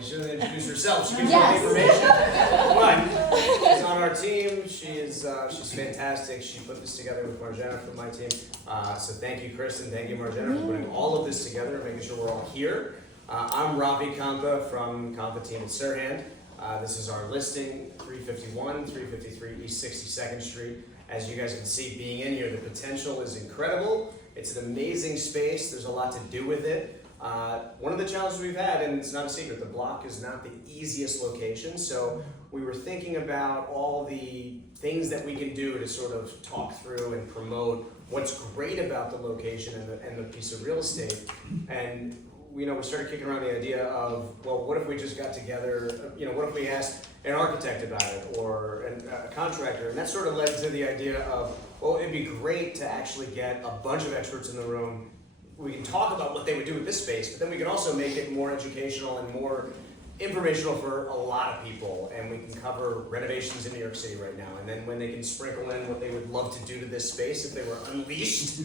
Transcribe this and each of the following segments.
she doesn't introduce herself. She gives you all the information. But she's on our team. She's fantastic. She put this together with Marjana from my team. So thank you, Kristen. Thank you, Marjana, for putting all of this together and making sure we're all here. I'm Ravi Kanta from Kanta team at Sirhan. This is our listing, 351, 353 East 62nd Street. As you guys can see, being in here, the potential is incredible. It's an amazing space. There's a lot to do with it. One of the challenges we've had, and it's not a secret, the block is not the easiest location. So we were thinking about all the things that we can do to sort of talk through and promote what's great about the location and the piece of real estate. And we started kicking around the idea of, well, what if we just got together, what if we asked an architect about it or a contractor? And that sort of led to the idea of, well, it'd be great to actually get a bunch of experts in the room. We can talk about what they would do with this space, but then we can also make it more educational and more informational for a lot of people. And we can cover renovations in New York City right now. And then when they can sprinkle in what they would love to do to this space if they were unleashed,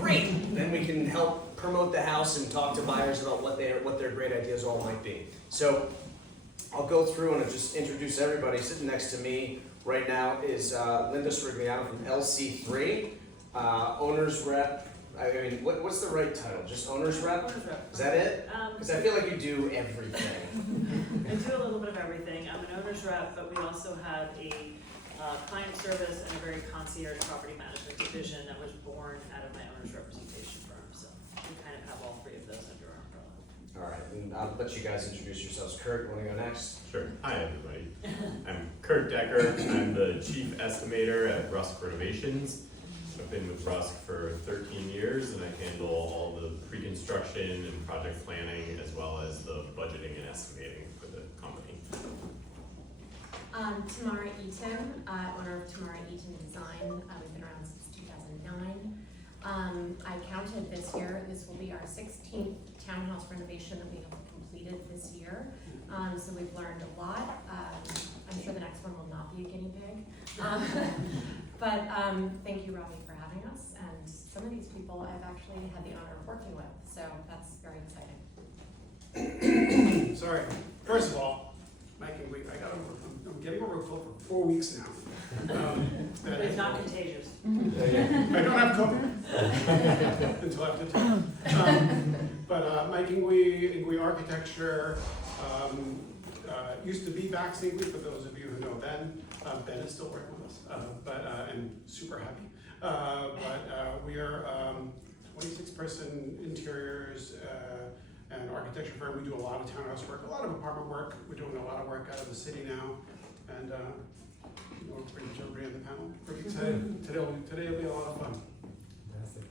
great. Then we can help promote the house and talk to buyers about what their great ideas all might be. So I'll go through and just introduce everybody. Sitting next to me right now is Linda Srigliano from LC3, owner's rep. I mean, what's the right title? Just owner's rep? Owner's rep. Is that it? Because I feel like you do everything. I do a little bit of everything. I'm an owner's rep, but we also have a client service and a very concierge property management division that was born out of my owner's representation firm. So we kind of have all three of those under our umbrella. All right, and I'll let you guys introduce yourselves. Kurt, you want to go next? Sure. Hi, everybody. I'm Kurt Decker. I'm the chief estimator at Rusk Renovations. I've been with Rusk for 13 years, and I handle all the pre-construction and project planning, as well as the budgeting and estimating for the company. Tamara Eaton, owner of Tamara Eaton Design. We've been around since 2009. I counted this year. This will be our 16th townhouse renovation that we have completed this year. So we've learned a lot. I'm sure the next one will not be a guinea pig. But thank you, Robbie, for having us. And some of these people I've actually had the honor of working with, so that's very exciting. Sorry. First of all, Mike and I'm getting a roof full for 4 weeks now. But it's not contagious. I don't have COVID until after 10. But Mike Ingui Architecture used to be Bax Ingui, for those of you who know Ben. Ben is still working with us, and super happy. But we are 26-person interiors and architecture firm. We do a lot of townhouse work, a lot of apartment work. We're doing a lot of work out of the city now, and pretty much everybody on the panel. Pretty excited. Today will be a lot of fun. Fantastic.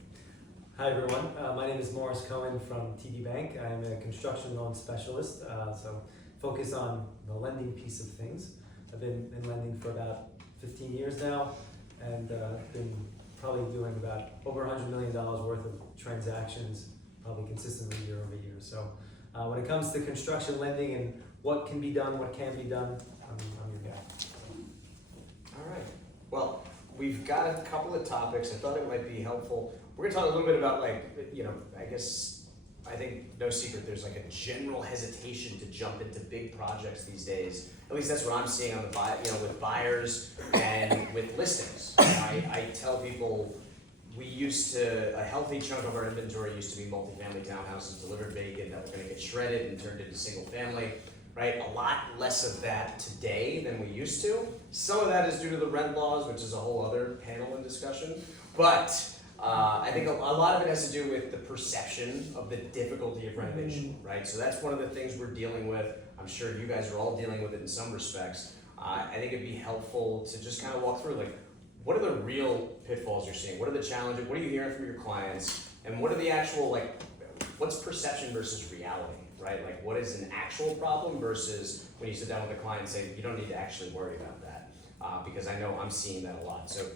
Hi everyone, my name is Morris Cohen from TD Bank. I'm a construction loan specialist, so focus on the lending piece of things. I've been in lending for about 15 years now, and been probably doing about over $100 million worth of transactions, probably consistently year over year. So when it comes to construction lending and what can be done, what can be done, I'm your guy. All right. Well, we've got a couple of topics. I thought it might be helpful. We're going to talk a little bit about, I think no secret, there's like a general hesitation to jump into big projects these days. At least that's what I'm seeing on with buyers and with listings. I tell people a healthy chunk of our inventory used to be multifamily townhouses delivered vacant that were going to get shredded and turned into single family. Right, a lot less of that today than we used to. Some of that is due to the rent laws, which is a whole other panel and discussion. But I think a lot of it has to do with the perception of the difficulty of renovation, right? So that's one of the things we're dealing with. I'm sure you guys are all dealing with it in some respects. I think it'd be helpful to just kind of walk through, what are the real pitfalls you're seeing? What are the challenges? What are you hearing from your clients? And what are the actual, what's perception versus reality? Right? What is an actual problem versus when you sit down with a client and say, you don't need to actually worry about that. Because I know I'm seeing that a lot. So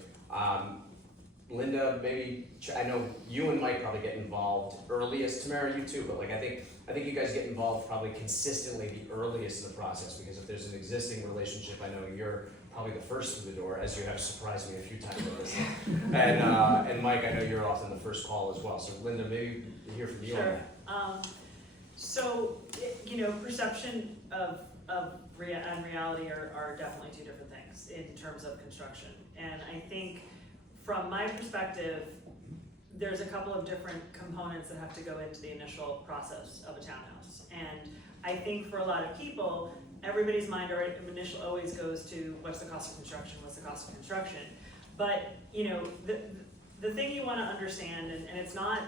Linda, maybe, I know you and Mike probably get involved earliest. Tamara, you too, but I think you guys get involved probably consistently the earliest in the process, because if there's an existing relationship, I know you're probably the first through the door, as you have surprised me a few times with this. And Mike, I know you're often the first call as well. So Linda, maybe hear from you on that. So, perception and reality are definitely two different things in terms of construction. And I think from my perspective, there's a couple of different components that have to go into the initial process of a townhouse. And I think for a lot of people, everybody's mind initial always goes to what's the cost of construction, what's the cost of construction. But, the thing you wanna understand, and it's not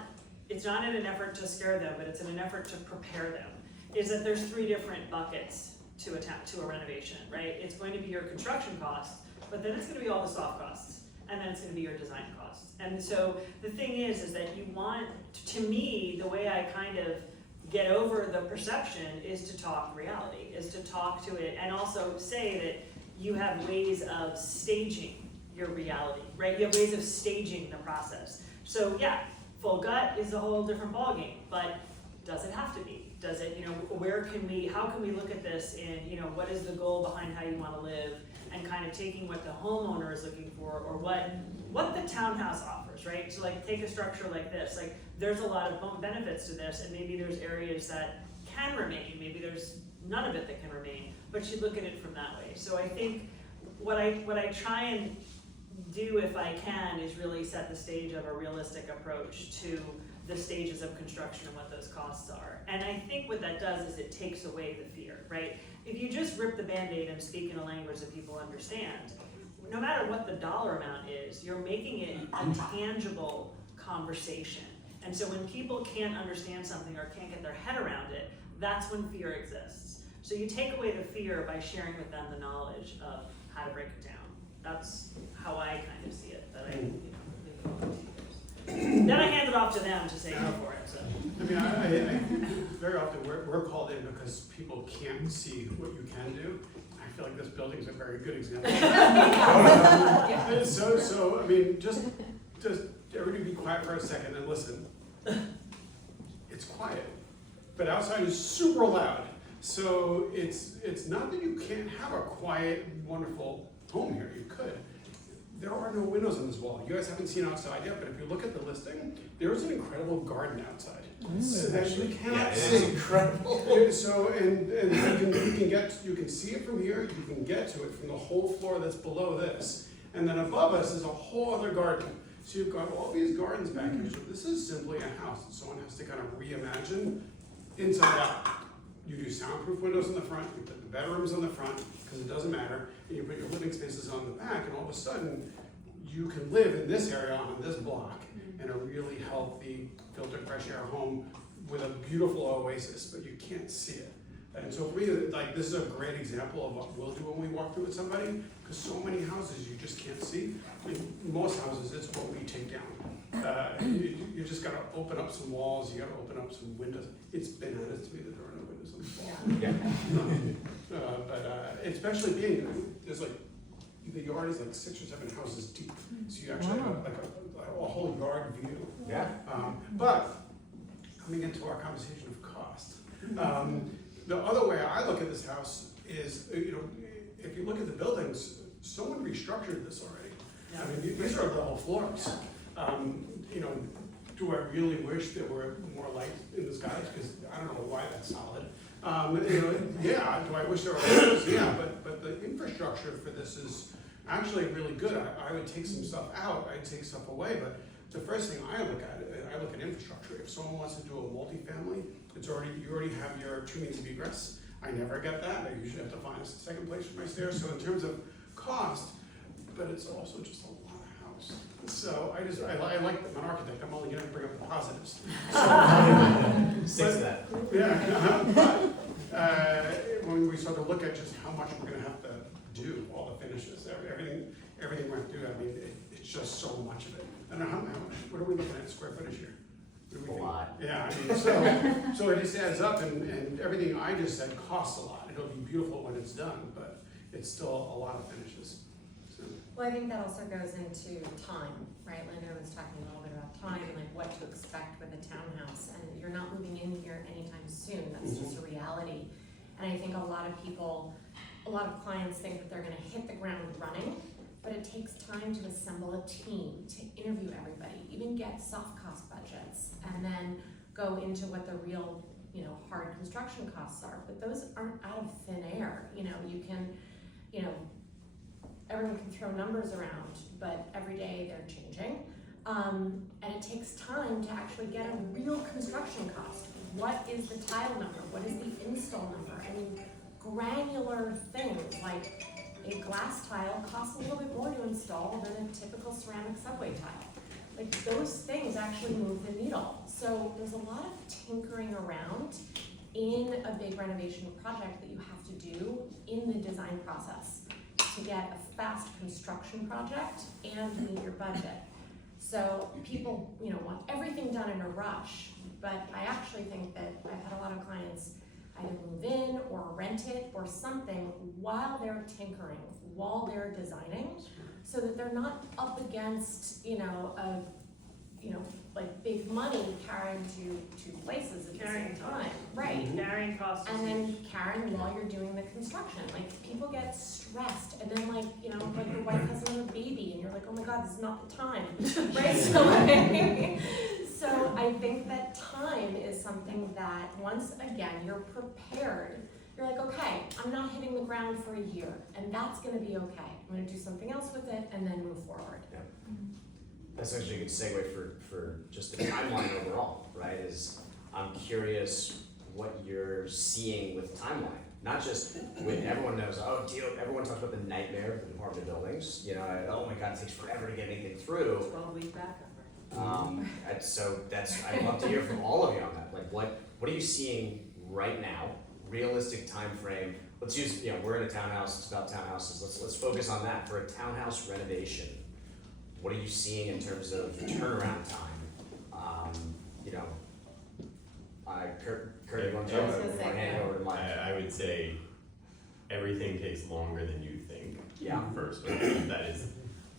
in an effort to scare them, but it's in an effort to prepare them, is that there's three different buckets to a renovation, right? It's going to be your construction costs, but then it's gonna be all the soft costs, and then it's gonna be your design costs. And so the thing is that you want, to me, the way I kind of get over the perception is to talk reality, is to talk to it, and also say that you have ways of staging your reality, right? You have ways of staging the process. So yeah, full gut is a whole different ballgame, but does it have to be? Does it, how can we look at this in, what is the goal behind how you wanna live, and kind of taking what the homeowner is looking for, or what the townhouse offers, right? So like, take a structure like this, like, there's a lot of benefits to this, and maybe there's areas that can remain, maybe there's none of it that can remain, but you look at it from that way. So I think what I try and do, if I can, is really set the stage of a realistic approach to the stages of construction and what those costs are. And I think what that does is it takes away the fear, right? If you just rip the Band-Aid and speak in a language that people understand, no matter what the dollar amount is, you're making it a tangible conversation. And so when people can't understand something or can't get their head around it, that's when fear exists. So you take away the fear by sharing with them the knowledge of how to break it down. That's how I kind of see it, then I hand it off to them to say go for it. So. I mean, I very often we're called in because people can't see what you can do. I feel like this building is a very good example. So I mean, just everybody be quiet for a second and listen. It's quiet, but outside is super loud. So it's not that you can't have a quiet, wonderful home here. You could. There are no windows on this wall. You guys haven't seen outside yet, but if you look at the listing, there's an incredible garden outside. That you cannot see. It's incredible. So, and you can see it from here, you can get to it from the whole floor that's below this. And then above us is a whole other garden. So you've got all these gardens back here. So this is simply a house that someone has to kind of reimagine inside out. You do soundproof windows in the front, you put the bedrooms on the front, because it doesn't matter, and you put your living spaces on the back, and all of a sudden, you can live in this area on this block in a really healthy, filtered fresh air home with a beautiful oasis, but you can't see it. And so for me, like, this is a great example of what we'll do when we walk through with somebody, because so many houses you just can't see. I mean, most houses, it's what we take down. You just gotta open up some walls, you gotta open up some windows. It's bananas to me that there are no windows on this wall. But especially being, there's like, the yard is like 6 or 7 houses deep. So you actually have like a whole yard view. Yeah. But coming into our conversation of cost, the other way I look at this house is, if you look at the buildings, someone restructured this already. Yeah. I mean, these are level floors. Do I really wish there were more light in the skies? Because I don't know why that's solid. Yeah, do I wish there were windows? Yeah, but the infrastructure for this is actually really good. I would take some stuff out, I'd take stuff away, but the first thing I look at infrastructure. If someone wants to do a multifamily, you already have your 2 means of egress. I never get that. I usually have to find a second place for my stairs. So in terms of cost, but it's also just a lot of house. So I like I'm an architect. I'm only going to bring up the positives. Stick to that. Yeah, but when we start to look at just how much we're going to have to do, all the finishes, everything we have to do, I mean, it's just so much of it. I don't know how much. What are we looking at square footage here? What do we A think? lot. Yeah, I mean, so it just adds up, and everything I just said costs a lot. It'll be beautiful when it's done, but it's still a lot of finishes. So. Well, I think that also goes into time, right? Linda was talking a little bit about time and like what to expect with a townhouse, and you're not moving in here anytime soon. That's just a reality. And I think a lot of clients think that they're going to hit the ground running, but it takes time to assemble a team, to interview everybody, even get soft cost budgets, and then go into what the real hard construction costs are, but those aren't out of thin air. You can, everyone can throw numbers around, but every day they're changing. And it takes time to actually get a real construction cost. What is the tile number? What is the install number? I mean, granular things like a glass tile costs a little bit more to install than a typical ceramic subway tile. Like, those things actually move the needle. So there's a lot of tinkering around in a big renovation project that you have to do in the design process to get a fast construction project and meet your budget. So people, want everything done in a rush, but I actually think that I've had a lot of clients either move in or rent it or something while they're tinkering, while they're designing, so that they're not up against, like big money carrying to two places at the Carrying same time. Right. Carrying costs. And then carrying while you're doing the construction. Like, people get stressed, and then like your wife has another baby, and you're like, oh my God, this is not the time, right? So I think that time is something that, once again, you're prepared. You're like, okay, I'm not hitting the ground for a year, and that's gonna be okay. I'm gonna do something else with it, and then move forward. Yeah. That's actually a good segue for just the timeline overall, right? I'm curious what you're seeing with timeline. Not just with, everyone knows, everyone talks about the nightmare of the Department of Buildings. Oh my God, it takes forever to get anything through. 12-week backup. So I'd love to hear from all of you on that. Like, what are you seeing right now? Realistic time frame. Let's use, we're in a townhouse. It's about townhouses. Let's focus on that. For a townhouse renovation, what are you seeing in terms of turnaround time? Kurt, you want to Yeah, I talk was about it? Hand it over to Mike. I would say everything takes longer than you think. Yeah. First, that is.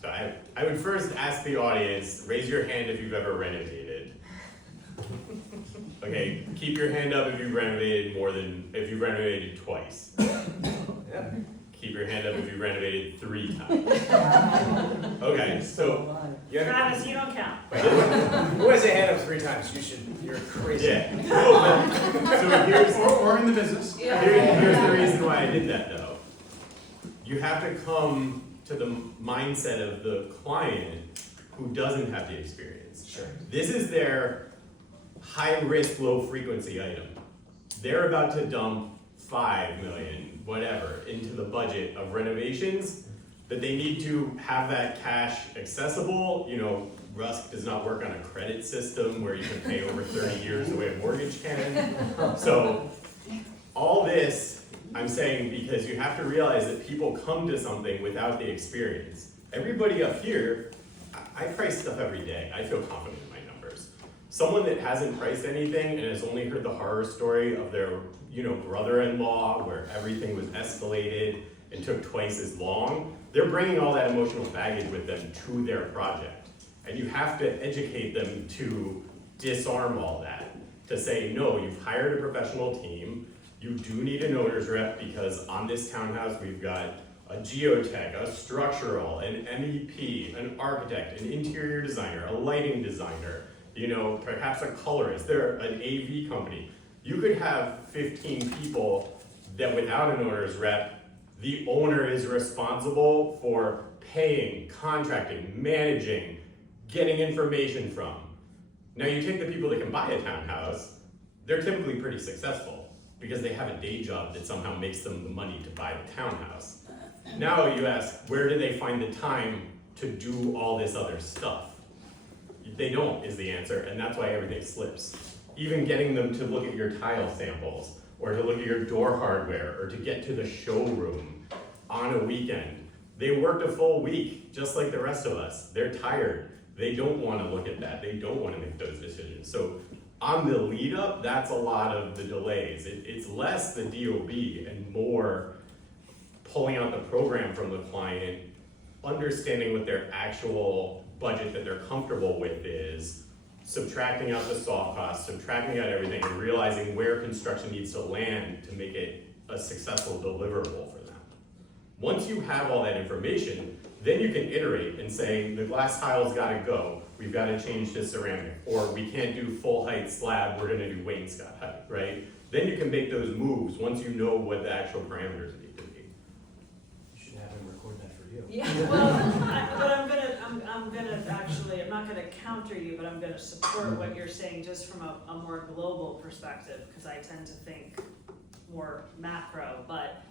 So I would first ask the audience, raise your hand if you've ever renovated. Okay, keep your hand up if you've renovated twice. Yeah. Keep your hand up if you've renovated 3 times. Okay, so Travis, you don't count. Who has a hand up 3 times? You're crazy. yeah. So here's Or in the business. here's the reason why I did that though. You have to come to the mindset of the client who doesn't have the experience. Sure. This is their high risk, low frequency item. They're about to dump 5 million, whatever, into the budget of renovations, that they need to have that cash accessible. Rusk does not work on a credit system where you can pay over 30 years the way a mortgage can. So all this, I'm saying, because you have to realize that people come to something without the experience. Everybody up here, I price stuff every day. I feel confident in my numbers. Someone that hasn't priced anything and has only heard the horror story of their brother-in-law where everything was escalated and took twice as long, they're bringing all that emotional baggage with them to their project. And you have to educate them to disarm all that, to say, no, you've hired a professional team, you do need an owner's rep, because on this townhouse we've got a geotech, a structural, an MEP, an architect, an interior designer, a lighting designer, perhaps a colorist, they're an AV company. You could have 15 people that without an owner's rep, the owner is responsible for paying, contracting, managing, getting information from. Now you take the people that can buy a townhouse, they're typically pretty successful because they have a day job that somehow makes them the money to buy the townhouse. Now you ask, where do they find the time to do all this other stuff? They don't, is the answer, and that's why everything slips. Even getting them to look at your tile samples, or to look at your door hardware, or to get to the showroom on a weekend. They worked a full week, just like the rest of us. They're tired. They don't want to look at that. They don't want to make those decisions. So on the lead up, that's a lot of the delays. It's less the DOB and more pulling out the program from the client, understanding what their actual budget that they're comfortable with is, subtracting out the soft costs, subtracting out everything, and realizing where construction needs to land to make it a successful deliverable for them. Once you have all that information, then you can iterate and say, the glass tile's gotta go. we've gotta change to ceramic, or we can't do full height slab, we're gonna do wainscot height, right? Then you can make those moves once you know what the actual parameters need to be. You should have him record that for you. Yeah. Well, I'm gonna actually, I'm not gonna counter you, but I'm gonna support what you're saying just from a more global perspective, because I tend to think more macro, but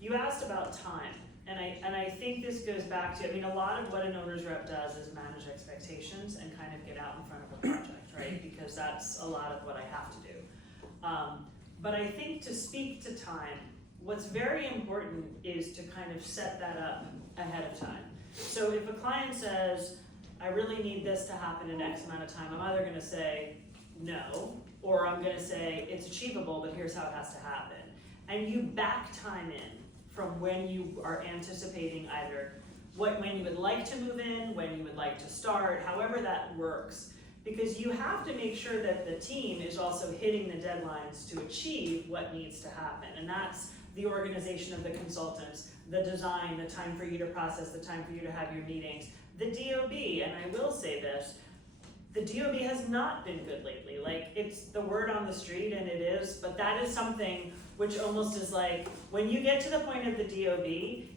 you asked about time, and I think this goes back to, I mean, a lot of what an owner's rep does is manage expectations and kind of get out in front of a project, right? Because that's a lot of what I have to do. But I think to speak to time, what's very important is to kind of set that up ahead of time. So if a client says, I really need this to happen in X amount of time, I'm either gonna say no, or I'm gonna say it's achievable, but here's how it has to happen. And you back time in from when you are anticipating either when you would like to move in, when you would like to start, however that works. Because you have to make sure that the team is also hitting the deadlines to achieve what needs to happen. And that's the organization of the consultants, the design, the time for you to process, the time for you to have your meetings, the DOB, and I will say this, the DOB has not been good lately. Like, it's the word on the street, and it is, but that is something which almost is like, when you get to the point of the DOB,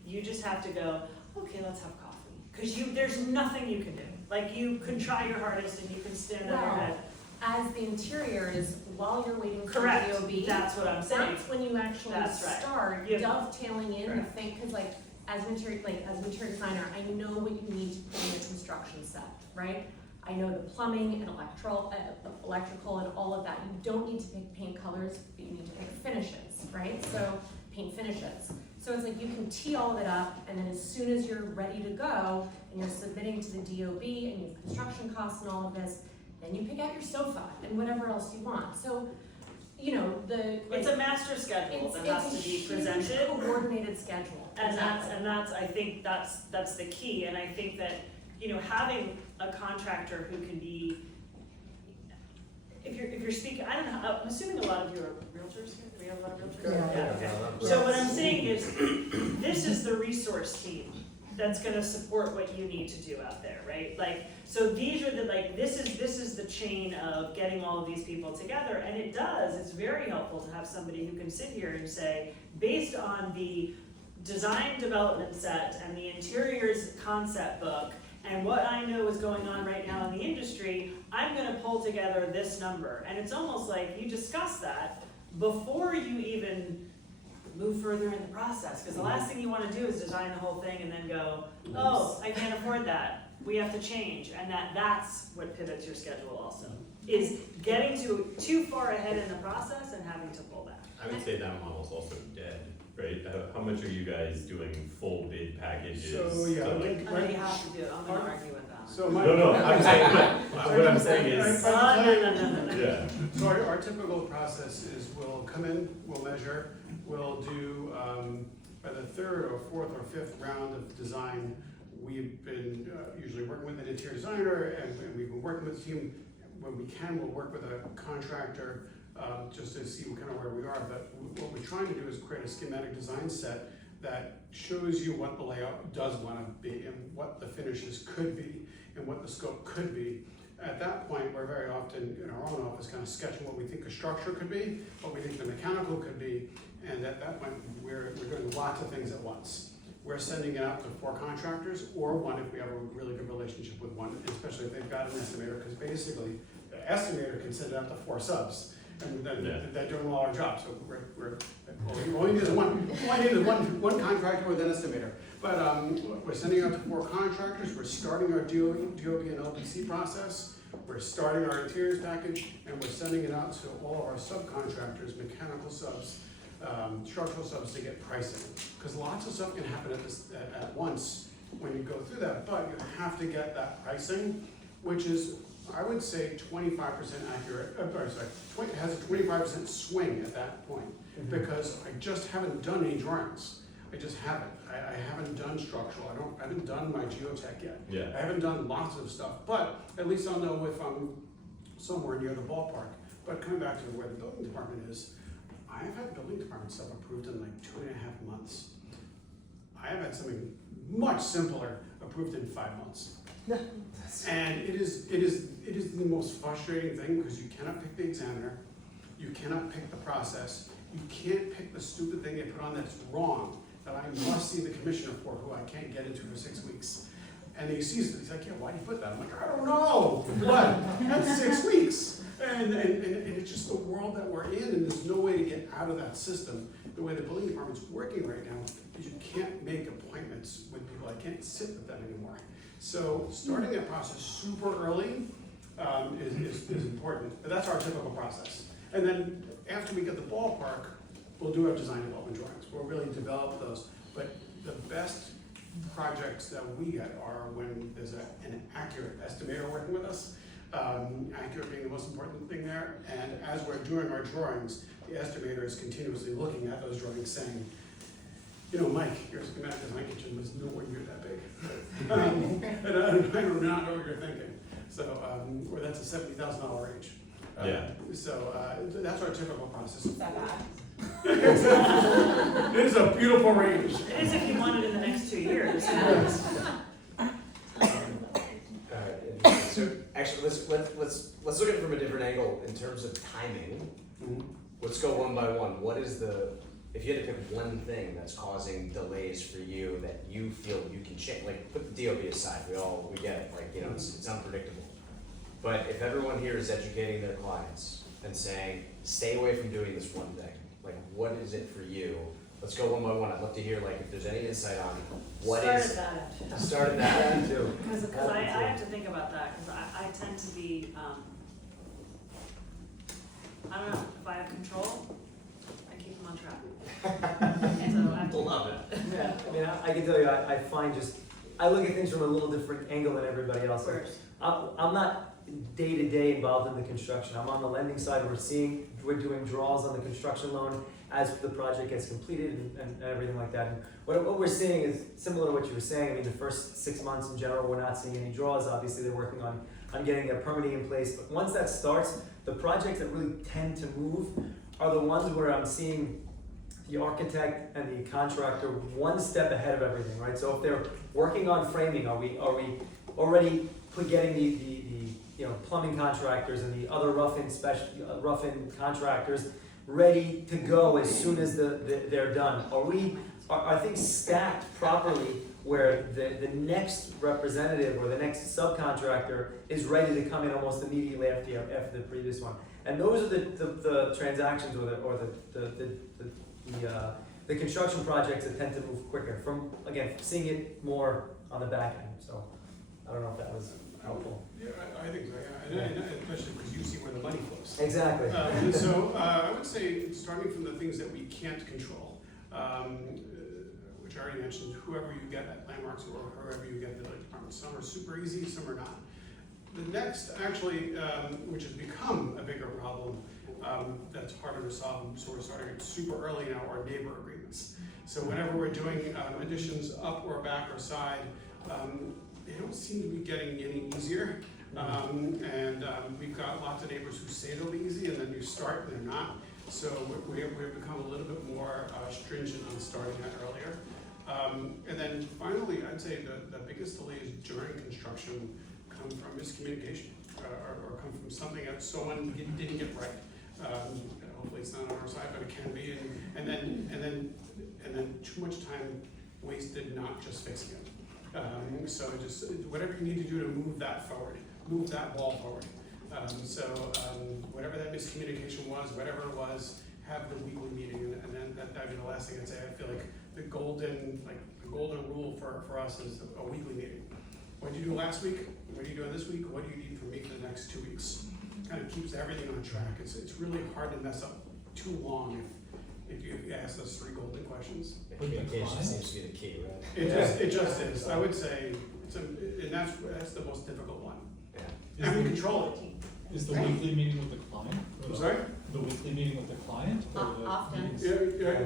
you just have to go, okay, let's have coffee. Because there's nothing you can do. Like, you can try your hardest and you can stand on your head. As the interiors, while you're waiting for Correct, DOB, that's what I'm saying. that's when you actually That's right. start Yeah. dovetailing in the Correct. thing, because like, as an interior designer, I know what you need to put in a construction set, right? I know the plumbing and electrical and all of that. You don't need to pick paint colors, but you need to pick finishes, right? So, paint finishes. So it's like you can tee all of it up, and then as soon as you're ready to go, and you're submitting to the DOB, and you have construction costs and all of this, then you pick out your sofa and whatever else you want. So, you know, It's a master schedule that has to be presented. It's a huge coordinated schedule. And that's, I think that's the key, and I think that, you know, having a contractor who can be, if you're speaking, I don't know, I'm assuming a lot of you are realtors here, do we have a lot of realtors? Yeah. Okay. So what I'm saying is, this is the resource team that's gonna support what you need to do out there, right? Like, so these are the, like, this is the chain of getting all of these people together, and it's very helpful to have somebody who can sit here and say, based on the design development set and the interiors concept book, and what I know is going on right now in the industry, I'm gonna pull together this number. And it's almost like you discuss that before you even move further in the process. Because the last thing you wanna do is design the whole thing and then go, oh, I can't afford that. We have to change. And that's what pivots your schedule also, is getting too far ahead in the process and having to pull back. I would say that model's also dead, right? How much are you guys doing full bid packages? So, yeah, to, I like- think- I mean, you have to do it, I'm gonna argue with that. So my. No, I'm saying, what I'm saying is, No. yeah. So our typical process is we'll come in, we'll measure, we'll do, by the third or fourth or fifth round of design, we've been usually working with an interior designer, and we've been working with the team. When we can, we'll work with a contractor just to see kind of where we are. But what we're trying to do is create a schematic design set that shows you what the layout does want to be and what the finishes could be and what the scope could be. At that point, we're very often in our own office kind of sketching what we think a structure could be, what we think the mechanical could be, and at that point, we're doing lots of things at once. We're sending it out to 4 contractors, or one if we have a really good relationship with one, especially if they've got an estimator, because basically, the estimator can send it out to 4 subs, and then they're doing all our jobs. So we only need one contractor with an estimator. But we're sending out to 4 contractors. We're starting our DOB and LPC process. We're starting our interiors package, and we're sending it out to all of our subcontractors, mechanical subs, structural subs, to get pricing. Because lots of stuff can happen at once when you go through that, but you have to get that pricing, which is, I would say, 25% accurate. Has a 25% swing at that point, because I just haven't done any drawings. I just haven't. I haven't done structural. I haven't done my geotech yet. Yeah. I haven't done lots of stuff, but at least I'll know if I'm somewhere near the ballpark. But coming back to where the building department is, I've had building department stuff approved in like 2.5 months. I have had something much simpler approved in 5 months. And it is the most frustrating thing because you cannot pick the examiner, you cannot pick the process, you can't pick the stupid thing they put on that's wrong, that I must see the commissioner for, who I can't get into for 6 weeks. And he sees it, he's like, yeah, why do you put that? I'm like, I don't know, but that's 6 weeks. And it's just the world that we're in, and there's no way to get out of that system. The way the building department's working right now is you can't make appointments with people. I can't sit with them anymore. So starting that process super early is important, but that's our typical process. And then after we get the ballpark, we'll do our design development drawings. We'll really develop those. But the best projects that we get are when there's an accurate estimator working with us. Accurate being the most important thing there. And as we're doing our drawings, the estimator is continuously looking at those drawings saying, you know, Mike, your schematic design kitchen was nowhere near that big. And I do not know what you're thinking. So, or that's a $70,000 range. Yeah. So that's our typical process. Is that bad? It is a beautiful range. It is if you want it in the next 2 years. Alright, so actually, let's look at it from a different angle in terms of timing. Mhm. Let's go one by one. What is if you had to pick one thing that's causing delays for you that you feel you can change, like put the DOB aside, we get it, like, you know, it's unpredictable. But if everyone here is educating their clients and saying, stay away from doing this one thing, like what is it for you? Let's go one by one. I'd love to hear like if there's any insight on what is. Start at that end too. Because I have to think about that, because I tend to be, I don't know, if I have control, I keep them on track. So I have to. Love it. Yeah, I mean, I can tell you, I find I look at things from a little different angle than everybody else. Of course. I'm not day-to-day involved in the construction. I'm on the lending side. We're doing draws on the construction loan as the project gets completed and everything like that. And what we're seeing is similar to what you were saying. I mean, the first 6 months in general, we're not seeing any draws. Obviously, they're working on getting their permitting in place. But once that starts, the projects that really tend to move are the ones where I'm seeing the architect and the contractor one step ahead of everything, right? So if they're working on framing, are we already getting the plumbing contractors and the other rough-in contractors ready to go as soon as they're done? Are things stacked properly where the next representative or the next subcontractor is ready to come in almost immediately after the previous one? And those are the transactions or the construction projects that tend to move quicker. From again, seeing it more on the back end. So I don't know if that was helpful. Yeah, I think so, yeah. And especially because you see where the money flows. Exactly. And so I would say, starting from the things that we can't control, which I already mentioned, whoever you get at Landmarks or whoever you get at the building department. Some are super easy, some are not. The next, actually, which has become a bigger problem, that's harder to solve, so we're starting it super early now, are neighbor agreements. So whenever we're doing additions up or back or side, they don't seem to be getting any easier. We've got lots of neighbors who say they'll be easy, and then you start and they're not. So we've become a little bit more stringent on starting that earlier. And then finally, I'd say the biggest delays during construction come from miscommunication or come from something that someone didn't get right. Hopefully it's not on our side, but it can be. And then too much time wasted not just fixing it. So just whatever you need to do to move that forward, move that ball forward. Whatever that miscommunication was, whatever it was, have the weekly meeting, and then that'd be the last thing I'd say. I feel like the golden rule for us is a weekly meeting. What did you do last week? What are you doing this week? What do you need from me for the next 2 weeks? Kind of keeps everything on track. It's really hard to mess up too long if you ask those 3 golden questions. Communication seems to be the key, right? It just is. I would say, and that's the most difficult one. Yeah. And we control it. Is the weekly meeting with the client? I'm sorry? The weekly meeting with the client? Or the Often. meetings?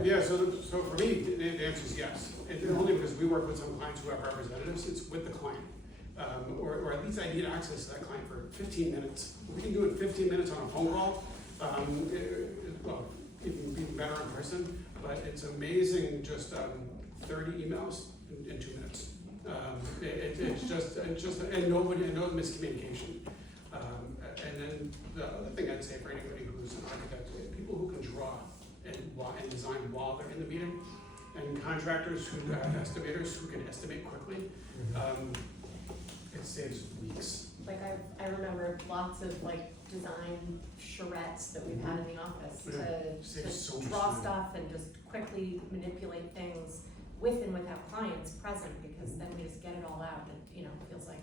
Yeah. So for me, the answer is yes. Only because we work with some clients who have representatives. It's with the client, or at least I need access to that client for 15 minutes. We can do it 15 minutes on a phone call. Well, even better in person. But it's amazing. Just 30 emails in 2 minutes. It's just, and nobody, and no miscommunication. And then the other thing I'd say for anybody who's an architect, people who can draw and design while they're in the meeting, and contractors who estimators who can estimate quickly, it saves weeks. Like I remember lots of like design charrettes that we've had in the office Saves to so much draw time. stuff and just quickly manipulate things with and without clients present, because then we just get it all out and, you know, feels like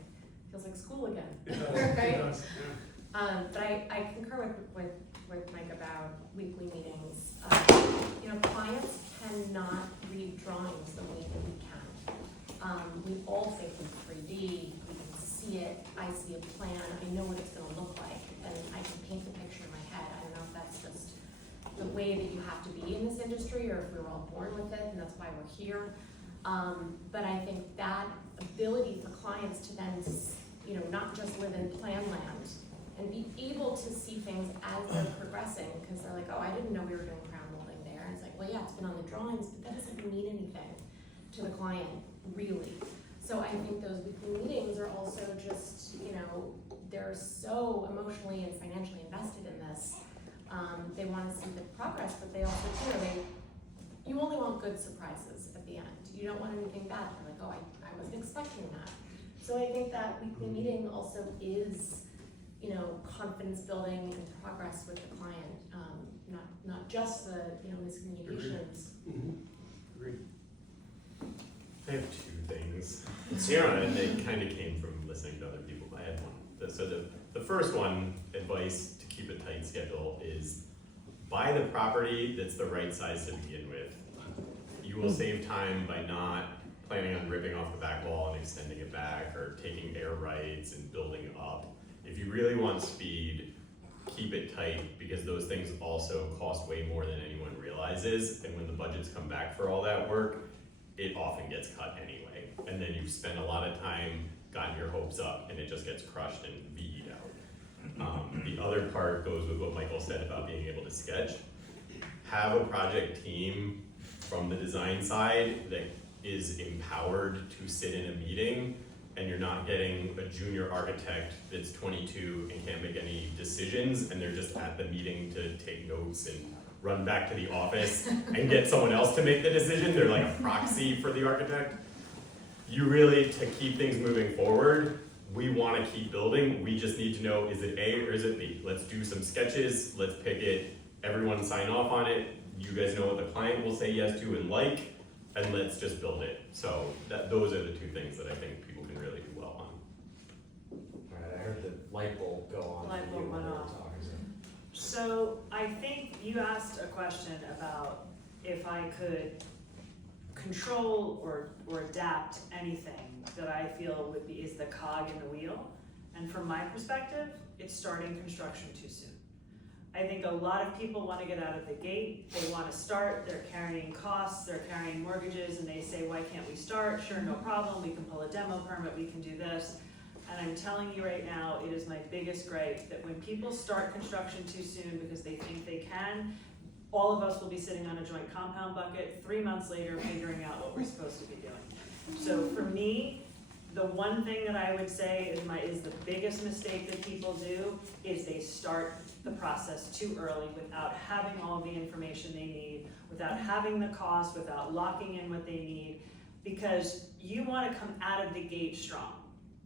school again. It does, Right? it does, yeah. But I concur with Mike about weekly meetings. You know, clients cannot read drawings the way that we can. We all think in 3D, we can see it, I see a plan, I know what it's gonna look like, and I can paint the picture in my head. I don't know if that's just the way that you have to be in this industry, or if we were all born with it, and that's why we're here. But I think that ability for clients to then, you know, not just live in plan land, and be able to see things as they're progressing, because they're like, oh, I didn't know we were doing crown molding there. And it's like, well, yeah, it's been on the drawings, but that doesn't mean anything to the client, really. So I think those weekly meetings are also just, you know, they're so emotionally and financially invested in this. They want to see the progress, but they also, you only want good surprises at the end. You don't want anything bad. They're like, oh, I wasn't expecting that. So I think that weekly meeting also is, you know, confidence building and progress with the client, not just the, you know, miscommunications. Agreed. I have two things. And they kind of came from listening to other people. I had one. So the first one, advice to keep a tight schedule, is buy the property that's the right size to begin with. You will save time by not planning on ripping off the back wall and extending it back, or taking air rights and building up. If you really want speed, keep it tight, because those things also cost way more than anyone realizes. And when the budgets come back for all that work, it often gets cut anyway. And then you've spent a lot of time, gotten your hopes up, and it just gets crushed and VE'd out. The other part goes with what Michael said about being able to sketch. Have a project team from the design side that is empowered to sit in a meeting, and you're not getting a junior architect that's 22 and can't make any decisions, and they're just at the meeting to take notes and run back to the office and get someone else to make the decision. They're like a proxy for the architect. You really, to keep things moving forward, we want to keep building. We just need to know, is it A or is it B? Let's do some sketches, let's pick it, everyone sign off on it. You guys know what the client will say yes to and like, and let's just build it. So those are the two things that I think people can really do well on. Alright, I heard the light bulb go on. Light for bulb you when went we were off. talking, so. So I think you asked a question about if I could control or adapt anything that I feel is the cog in the wheel. And from my perspective, it's starting construction too soon. I think a lot of people want to get out of the gate, they want to start, they're carrying costs, they're carrying mortgages, and they say, why can't we start? Sure, no problem, we can pull a demo permit, we can do this. And I'm telling you right now, it is my biggest gripe that when people start construction too soon because they think they can, all of us will be sitting on a joint compound bucket 3 months later figuring out what we're supposed to be doing. So for me, the one thing that I would say is the biggest mistake that people do is they start the process too early without having all the information they need, without having the cost, without locking in what they need, because you want to come out of the gate strong.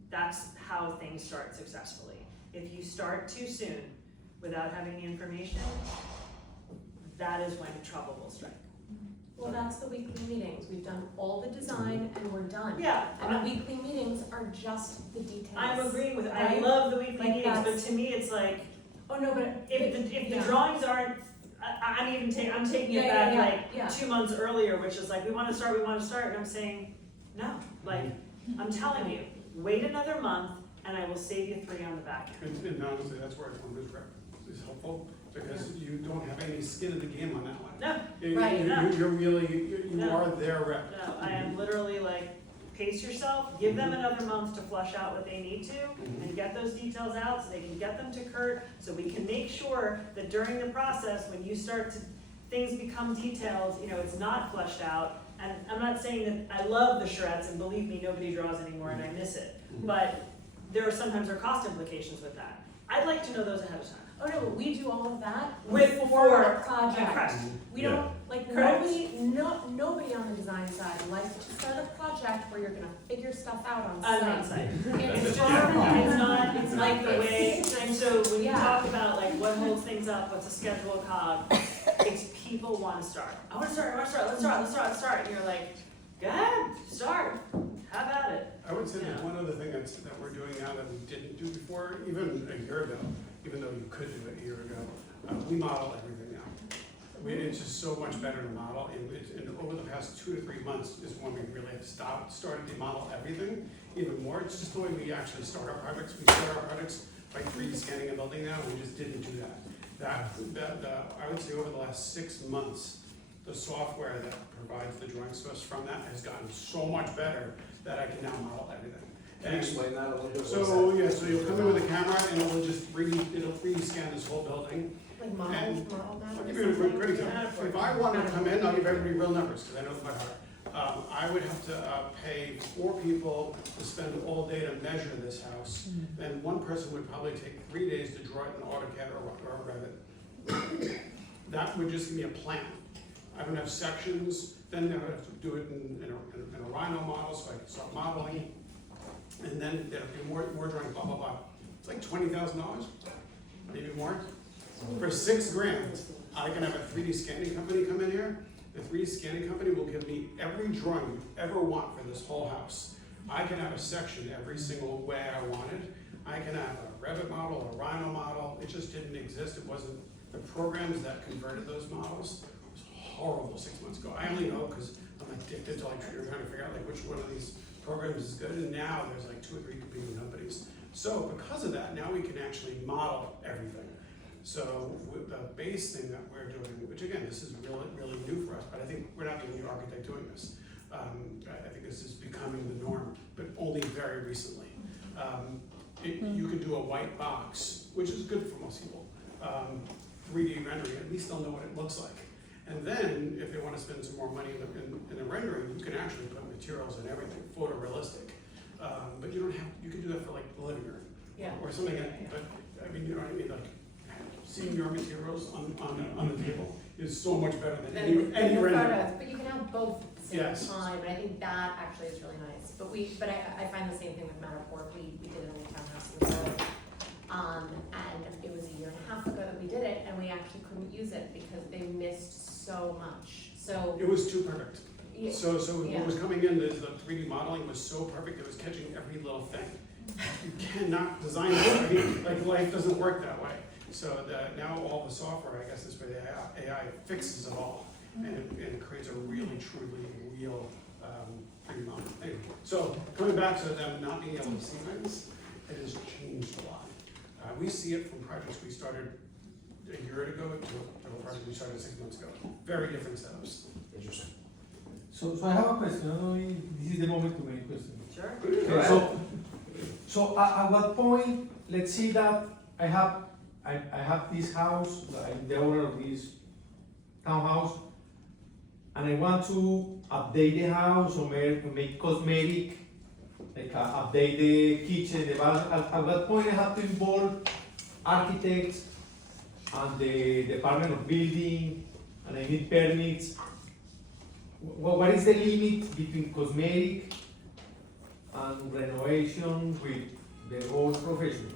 That's how things start successfully. If you start too soon without having the information, that is when trouble will strike. Well, that's the weekly meetings. We've done all the design and we're done. Yeah, And the weekly meetings are just the details. I'm agreeing with it. I Right? love the weekly Like meetings, but that's- to me, it's like, Oh, no, but. if the yeah. drawings aren't, I'm taking it Yeah, back yeah. 2 months earlier, which is like, we wanna start, and I'm saying, no, like, I'm telling you, wait another month, and I will save you 3 on the back end. And honestly, that's where I found this rep is helpful, because you don't have any skin in the game on that one. No, Right. You're really, you No. are their rep. no, I am literally like, pace yourself, give them another month to flush out what they need to, and get those details out so they can get them to Kurt, so we can make sure that during the process, when you start to, things become detailed, it's not fleshed out, And I'm not saying that I love the charrettes, and believe me, nobody draws anymore and I miss it. But there are cost implications with that. I'd like to know those ahead of time. Oh, no, but we do all of that With before for- a project. Correct. We Yeah. don't, like, Correct. nobody on the design side likes to start a project where you're gonna figure stuff out on I'm site. not saying. It's Yeah. horrible. It's not, it's like the way, and so when you Yeah. talk about like what holds things up, what's a schedule cog, it's people wanna start. I wanna start, let's start, and you're like, go ahead, start, have at it. I would say that Yeah. one other thing that we're doing now that we didn't do before, even a year ago, even though you could do it a year ago, we model everything now. It's just so much better to model, and over the past 2 to 3 months is when we really have started to model everything even more. It's just the way we actually start our projects. We start our projects by 3D scanning a building now, we just didn't do that. I would say over the last 6 months, the software that provides the drawings to us from that has gotten so much better that I can now model everything. Can you explain that a little bit? What is So, that? yeah, so you'll come in with a camera and it'll just 3D scan this whole building. Like model And that I'll or give you a something. great example. If I wanted to come in, I'll give everybody real numbers, because I know them by heart. I would have to pay 4 people to spend all day to measure this house. Then one person would probably take 3 days to draw it in AutoCAD or Revit. That would just give me a plan. I would have sections, then I would have to do it in a Rhino model, so I can start modeling. And then there'd be more drawing, blah, blah, blah. It's like $20,000, maybe more. For $6,000, I can have a 3D scanning company come in here. The 3D scanning company will give me every drawing you ever want for this whole house. I can have a section every single way I wanted. I can have a Revit model, a Rhino model. It just didn't exist. It wasn't, the programs that converted those models was horrible 6 months ago. I only know because I'm addicted to like trying to figure out like which one of these programs is good. And now there's like 2 or 3 competing companies. So because of that, now we can actually model everything. So with the base thing that we're doing, which again, this is really, really new for us, but I think we're not the only architect doing this. I think this is becoming the norm, but only very recently. You could do a white box, which is good for most people. 3D rendering, at least they'll know what it looks like. And then, if they want to spend some more money in the rendering, you can actually put materials and everything, photorealistic. But you don't have, you can do that for like the living room. Yeah. Or something, but, I mean, you know what I mean, like, seeing your materials on the table is so much better than any The rendering. photos, but you can have both at the same Yes. time, and I think that actually is really nice. But I find the same thing with Matterport. We did it on the townhouse in the village. And it was a year and a half ago that we did it, and we actually couldn't use it because they missed so much. So, It was too perfect. yeah, So Yeah. what was coming in, the 3D modeling was so perfect, it was catching every little thing. You cannot design it, I mean, like, life doesn't work that way. So now all the software, I guess this way, the AI fixes it all, and it creates a really, truly real 3D model. Anyway, so coming back to them not being able to see things, it has changed a lot. We see it from projects we started a year ago to a project we started 6 months ago. Very different setups. Interesting. So I have a question. I don't know if this is the moment to make a question. Sure. Okay, so at what point, let's say that I have this house, I'm the owner of this townhouse, and I want to update the house or make cosmetic, like update the kitchen, the bathroom. At what point I have to involve architects and the Department of Building, and I need permits. What is the limit between cosmetic and renovation with the old professionals?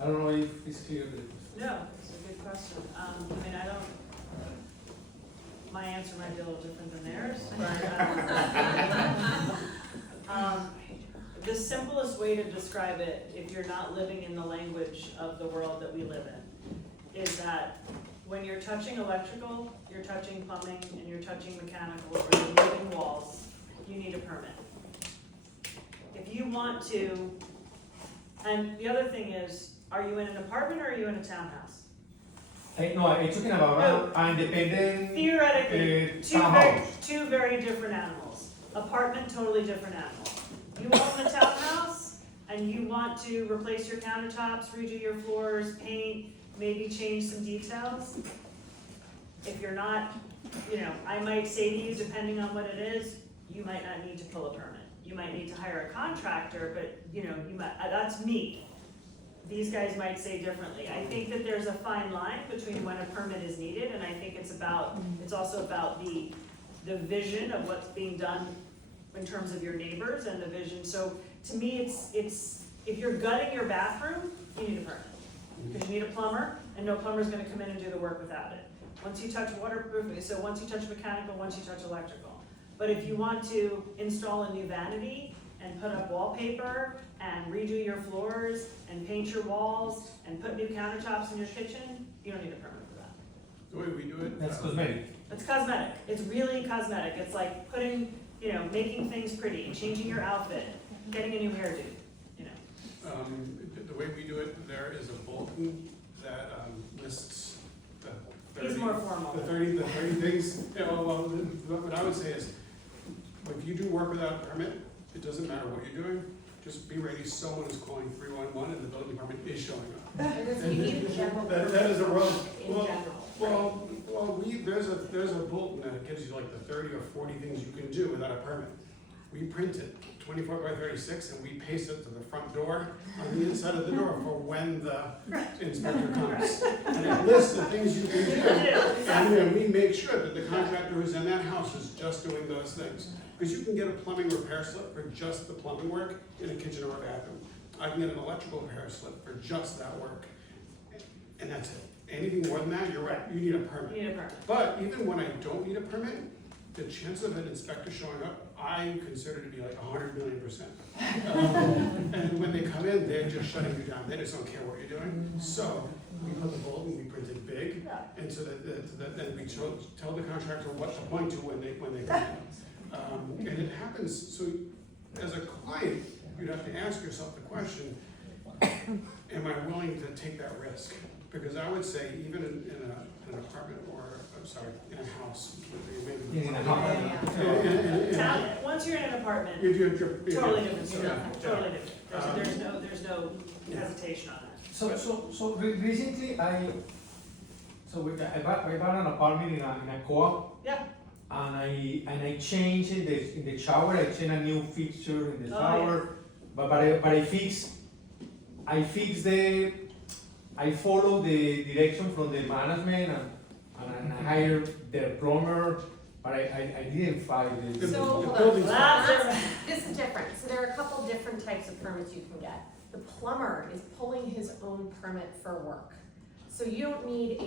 I don't know if it's clear. No, it's a good question. I mean, my answer might be a little different than theirs, but, the simplest way to describe it, if you're not living in the language of the world that we live in, is that when you're touching electrical, you're touching plumbing, and you're touching mechanical, or you're moving walls, you need a permit. If you want to, and the other thing is, are you in an apartment or are you in a townhouse? No, I'm talking about an independent Theoretically, townhouse. two very different animals. Apartment, totally different animal. You own a townhouse and you want to replace your countertops, redo your floors, paint, maybe change some details. if you're not, I might say to you, depending on what it is, you might not need to pull a permit. You might need to hire a contractor, but, you might, that's me. These guys might say differently. I think that there's a fine line between when a permit is needed, and I think it's also about the vision of what's being done in terms of your neighbors and the vision. So to me, it's, if you're gutting your bathroom, you need a permit. Because you need a plumber, and no plumber's gonna come in and do the work without it. Once you touch waterproofing, so once you touch mechanical, once you touch electrical. But if you want to install a new vanity and put up wallpaper and redo your floors and paint your walls and put new countertops in your kitchen, you don't need a permit for that. The way we do it. That's cosmetic. It's cosmetic. It's really cosmetic. It's like putting, making things pretty, changing your outfit, getting a new hairdo, The way we do it, there is a bulletin that lists the 30. He's more formal. The 30 things, what I would say is, if you do work without a permit, it doesn't matter what you're doing, just be ready, someone is calling 311 and the building department is showing up. You need a general That is a road. in general. There's a bulletin that gives you like the 30 or 40 things you can do without a permit. We print it 24 by 36 and we paste it to the front door on the inside of the door for when the inspector comes. And it lists the things you can do. And then we make sure that the contractor who's in that house is just doing those things. Because you can get a plumbing repair slip for just the plumbing work in a kitchen or a bathroom. I can get an electrical repair slip for just that work. And that's it. Anything more than that, you're right, you need a permit. You need a permit. But even when I don't need a permit, the chance of an inspector showing up, I consider to be like 100,000,000%. And when they come in, they're just shutting you down. They just don't care what you're doing. So we put the bulletin, we print it big, and so that then we tell the contractor what to point to when they come in. And it happens. So as a client, you'd have to ask yourself the question: am I willing to take that risk? Because I would say, even in an apartment in a house. In a house. Once you're in an apartment, You're totally different story. Yeah. Totally different. There's no hesitation on that. So recently I bought an apartment in a co-op. Yeah. And I changed in the shower. I changed a new fixture in the shower. But I follow the direction from the management and I hired their plumber. But I didn't find the So, hold on. building's This is different. So there are a couple different types of permits you can get. The plumber is pulling his own permit for work. So you don't need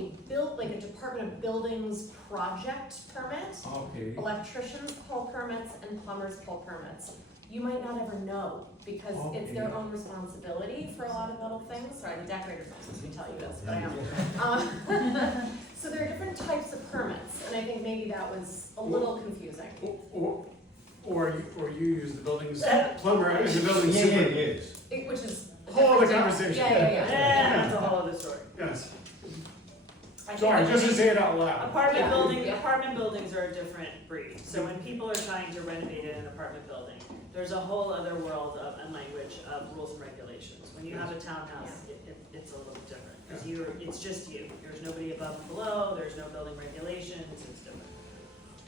like a Department of Buildings project permit. Okay. Electricians pull permits and plumbers pull permits. You might not ever know because it's their own responsibility for a lot of little things. Sorry, the decorator's not supposed to be telling you this, but I am. So there are different types of permits, and I think maybe that was a little confusing. Or you use the building's plumber and the building's Yeah, super. yes. Which is a Whole other different deal. conversation. Yeah. That's a whole other story. Yes. I think Sorry, that just to makes- say it out loud. Apartment buildings are a different breed. So when people are trying to renovate an apartment building, there's a whole other world and language of rules and regulations. When you have a townhouse, it's a little different. Because it's just you. There's nobody above and below, there's no building regulations, it's different.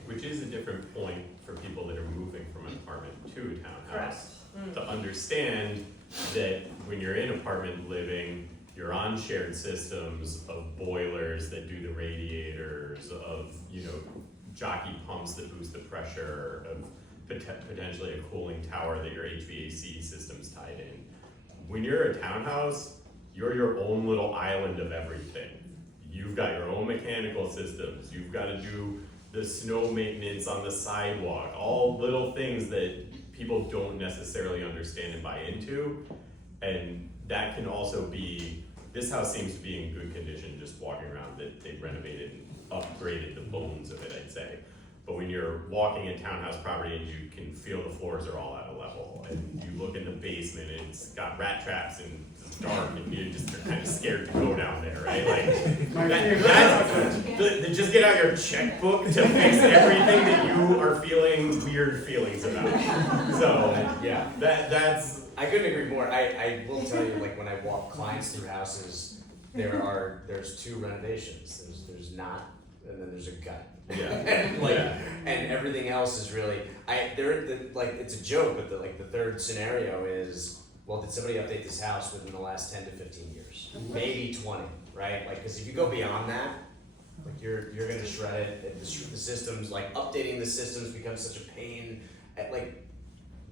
Which is a different point for people that are moving from an apartment to a townhouse. To understand that when you're in apartment living, you're on shared systems of boilers that do the radiators, of jockey pumps that boost the pressure, of potentially a cooling tower that your HVAC system's tied in. When you're a townhouse, you're your own little island of everything. You've got your own mechanical systems, you've got to do the snow maintenance on the sidewalk, all little things that people don't necessarily understand and buy into. And that can also be, this house seems to be in good condition just walking around, that they've renovated and upgraded the bones of it, I'd say. But when you're walking a townhouse property and you can feel the floors are all out of level, and you look in the basement and it's got rat traps and it's dark and you're kind of scared to go down there, right? Like, just get out your checkbook to fix everything that you are feeling weird feelings about. So Yeah. that's I couldn't agree more. I will tell you, like when I walk clients through houses, there's two renovations. There's not and then there's a gut. Yeah. and like, Yeah. and everything else is really, it's a joke, but the third scenario is, well, did somebody update this house within the last 10 to 15 years? Maybe 20, right? Like, because if you go beyond that, like you're gonna shred it. And the systems, like updating the systems becomes such a pain. Like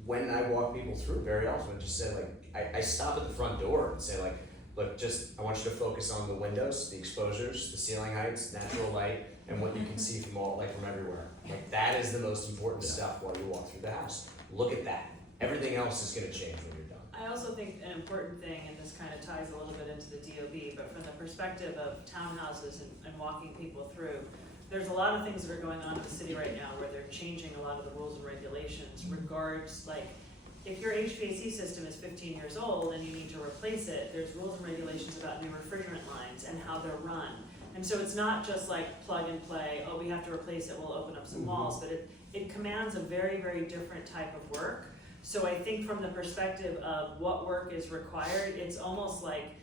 when I walk people through, very often, just say like, I stop at the front door and say like, look, I want you to focus on the windows, the exposures, the ceiling heights, natural light, and what you can see from everywhere. Like that is the most important stuff while you walk through the house. Look at that. Everything else is gonna change when you're done. I also think an important thing, and this kind of ties a little bit into the DOB, but from the perspective of townhouses and walking people through, there's a lot of things that are going on in the city right now where they're changing a lot of the rules and regulations regards, like, if your HVAC system is 15 years old and you need to replace it, there's rules and regulations about new refrigerant lines and how they're run. And so it's not just like plug and play, oh, we have to replace it, we'll open up some walls, but it commands a very, very different type of work. So I think from the perspective of what work is required, it's almost like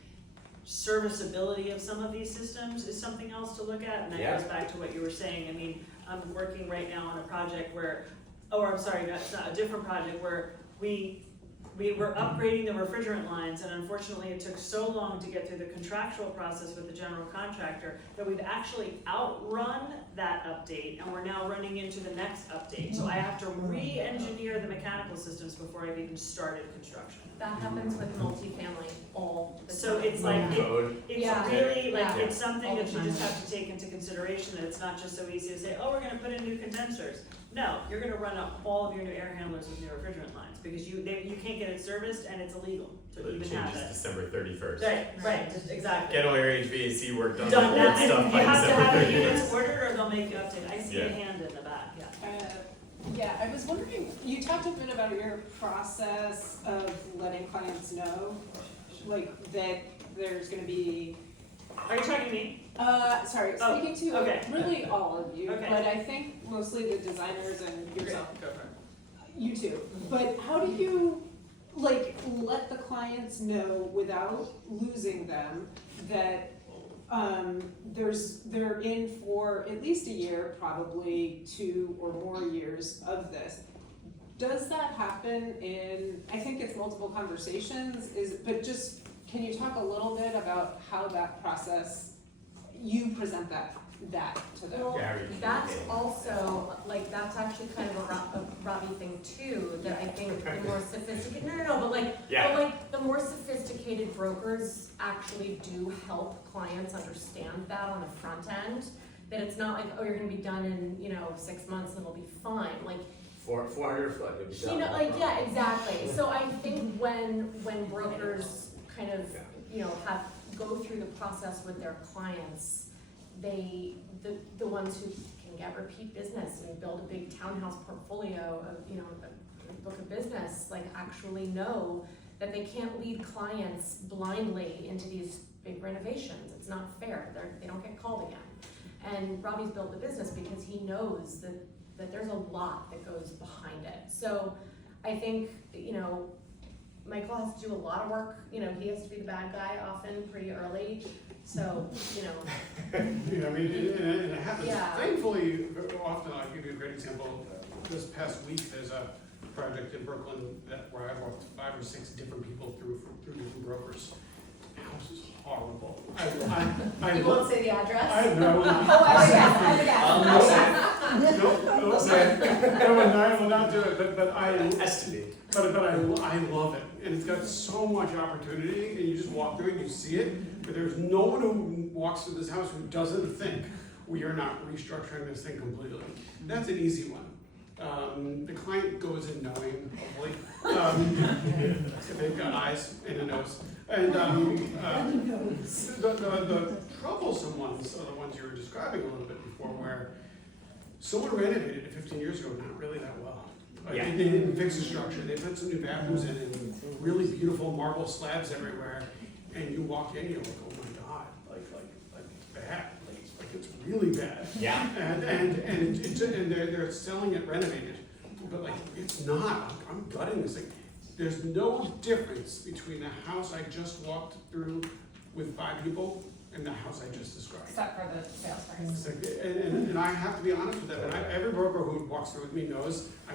serviceability of some of these systems is something else to look at, and that goes back to what you were saying. I mean, I'm working right now on a project where, that's not a different project, where we were upgrading the refrigerant lines, and unfortunately it took so long to get through the contractual process with the general contractor that we've actually outrun that update, and we're now running into the next update. So I have to re-engineer the mechanical systems before I've even started construction. That happens with multifamily all the time. So it's like, it's Yeah. really, like, Yeah. it's something All the that you time. just have to take into consideration, that it's not just so easy to say, oh, we're gonna put in new condensers. No, you're gonna run up all of your new air handlers with new refrigerant lines, because you can't get it serviced, and it's illegal So to it even have changes it. December 31st. Right, just exactly. Get all your HVAC work done, Done all that that, stuff and by you have to December have the 31st. units ordered, or they'll make you update. I see a Yeah. hand in the back, yeah. Yeah, I was wondering, you talked a bit about your process of letting clients know, like, that there's gonna be, Are you talking to me? sorry, Oh, speaking to okay. really all of you, Okay. but I think mostly the designers and yourself, Go for it. you too. But how do you, like, let the clients know without losing them that they're in for at least a year, probably 2 or more years of this. Does that happen in, I think it's multiple conversations, but just, can you talk a little bit about how that process, you present that to them? Well, Gary, that's okay. also, like, that's actually kind of a Robbie thing too, that I think the more sophisticated, but the more sophisticated brokers actually do help clients understand that on the front end, that it's not like, oh, you're gonna be done in, 6 months and it'll be fine, like, 400 foot, you'll be done. yeah, exactly. So I think when brokers kind of, go through the process with their clients, the ones who can get repeat business and build a big townhouse portfolio of, a book of business, like actually know that they can't lead clients blindly into these big renovations. It's not fair. they don't get called again. And Robbie's built the business because he knows that there's a lot that goes behind it. So I think, Michael has to do a lot of work. He has to be the bad guy often pretty early. So, Yeah, I mean, and it happens. Yeah. Thankfully, very often, I'll give you a great example. This past week, there's a project in Brooklyn where I walked 5 or 6 different people through different brokers. The house is horrible. you won't say the address? I know. Oh, I would guess. I will not do it, but It has to be. But I love it, and it's got so much opportunity, and you just walk through it, and you see it, but there's no one who walks through this house who doesn't think we are not restructuring this thing completely. That's an easy one. The client goes in knowing, hopefully, they've got eyes and a nose. And the troublesome ones are the ones you were describing a little bit before, where someone renovated it 15 years ago, not really that well. Yeah. They didn't fix the structure, they put some new bathrooms in and really beautiful marble slabs everywhere, and you walk in, you're like, oh my God, like bad, like it's really bad. Yeah. And they're selling it renovated, but like, it's not, I'm gutting this thing. There's no difference between a house I just walked through with 5 people in the house I just described. Except for the sales price. It's like, and I have to be honest with them, and every broker who walks through with me knows, I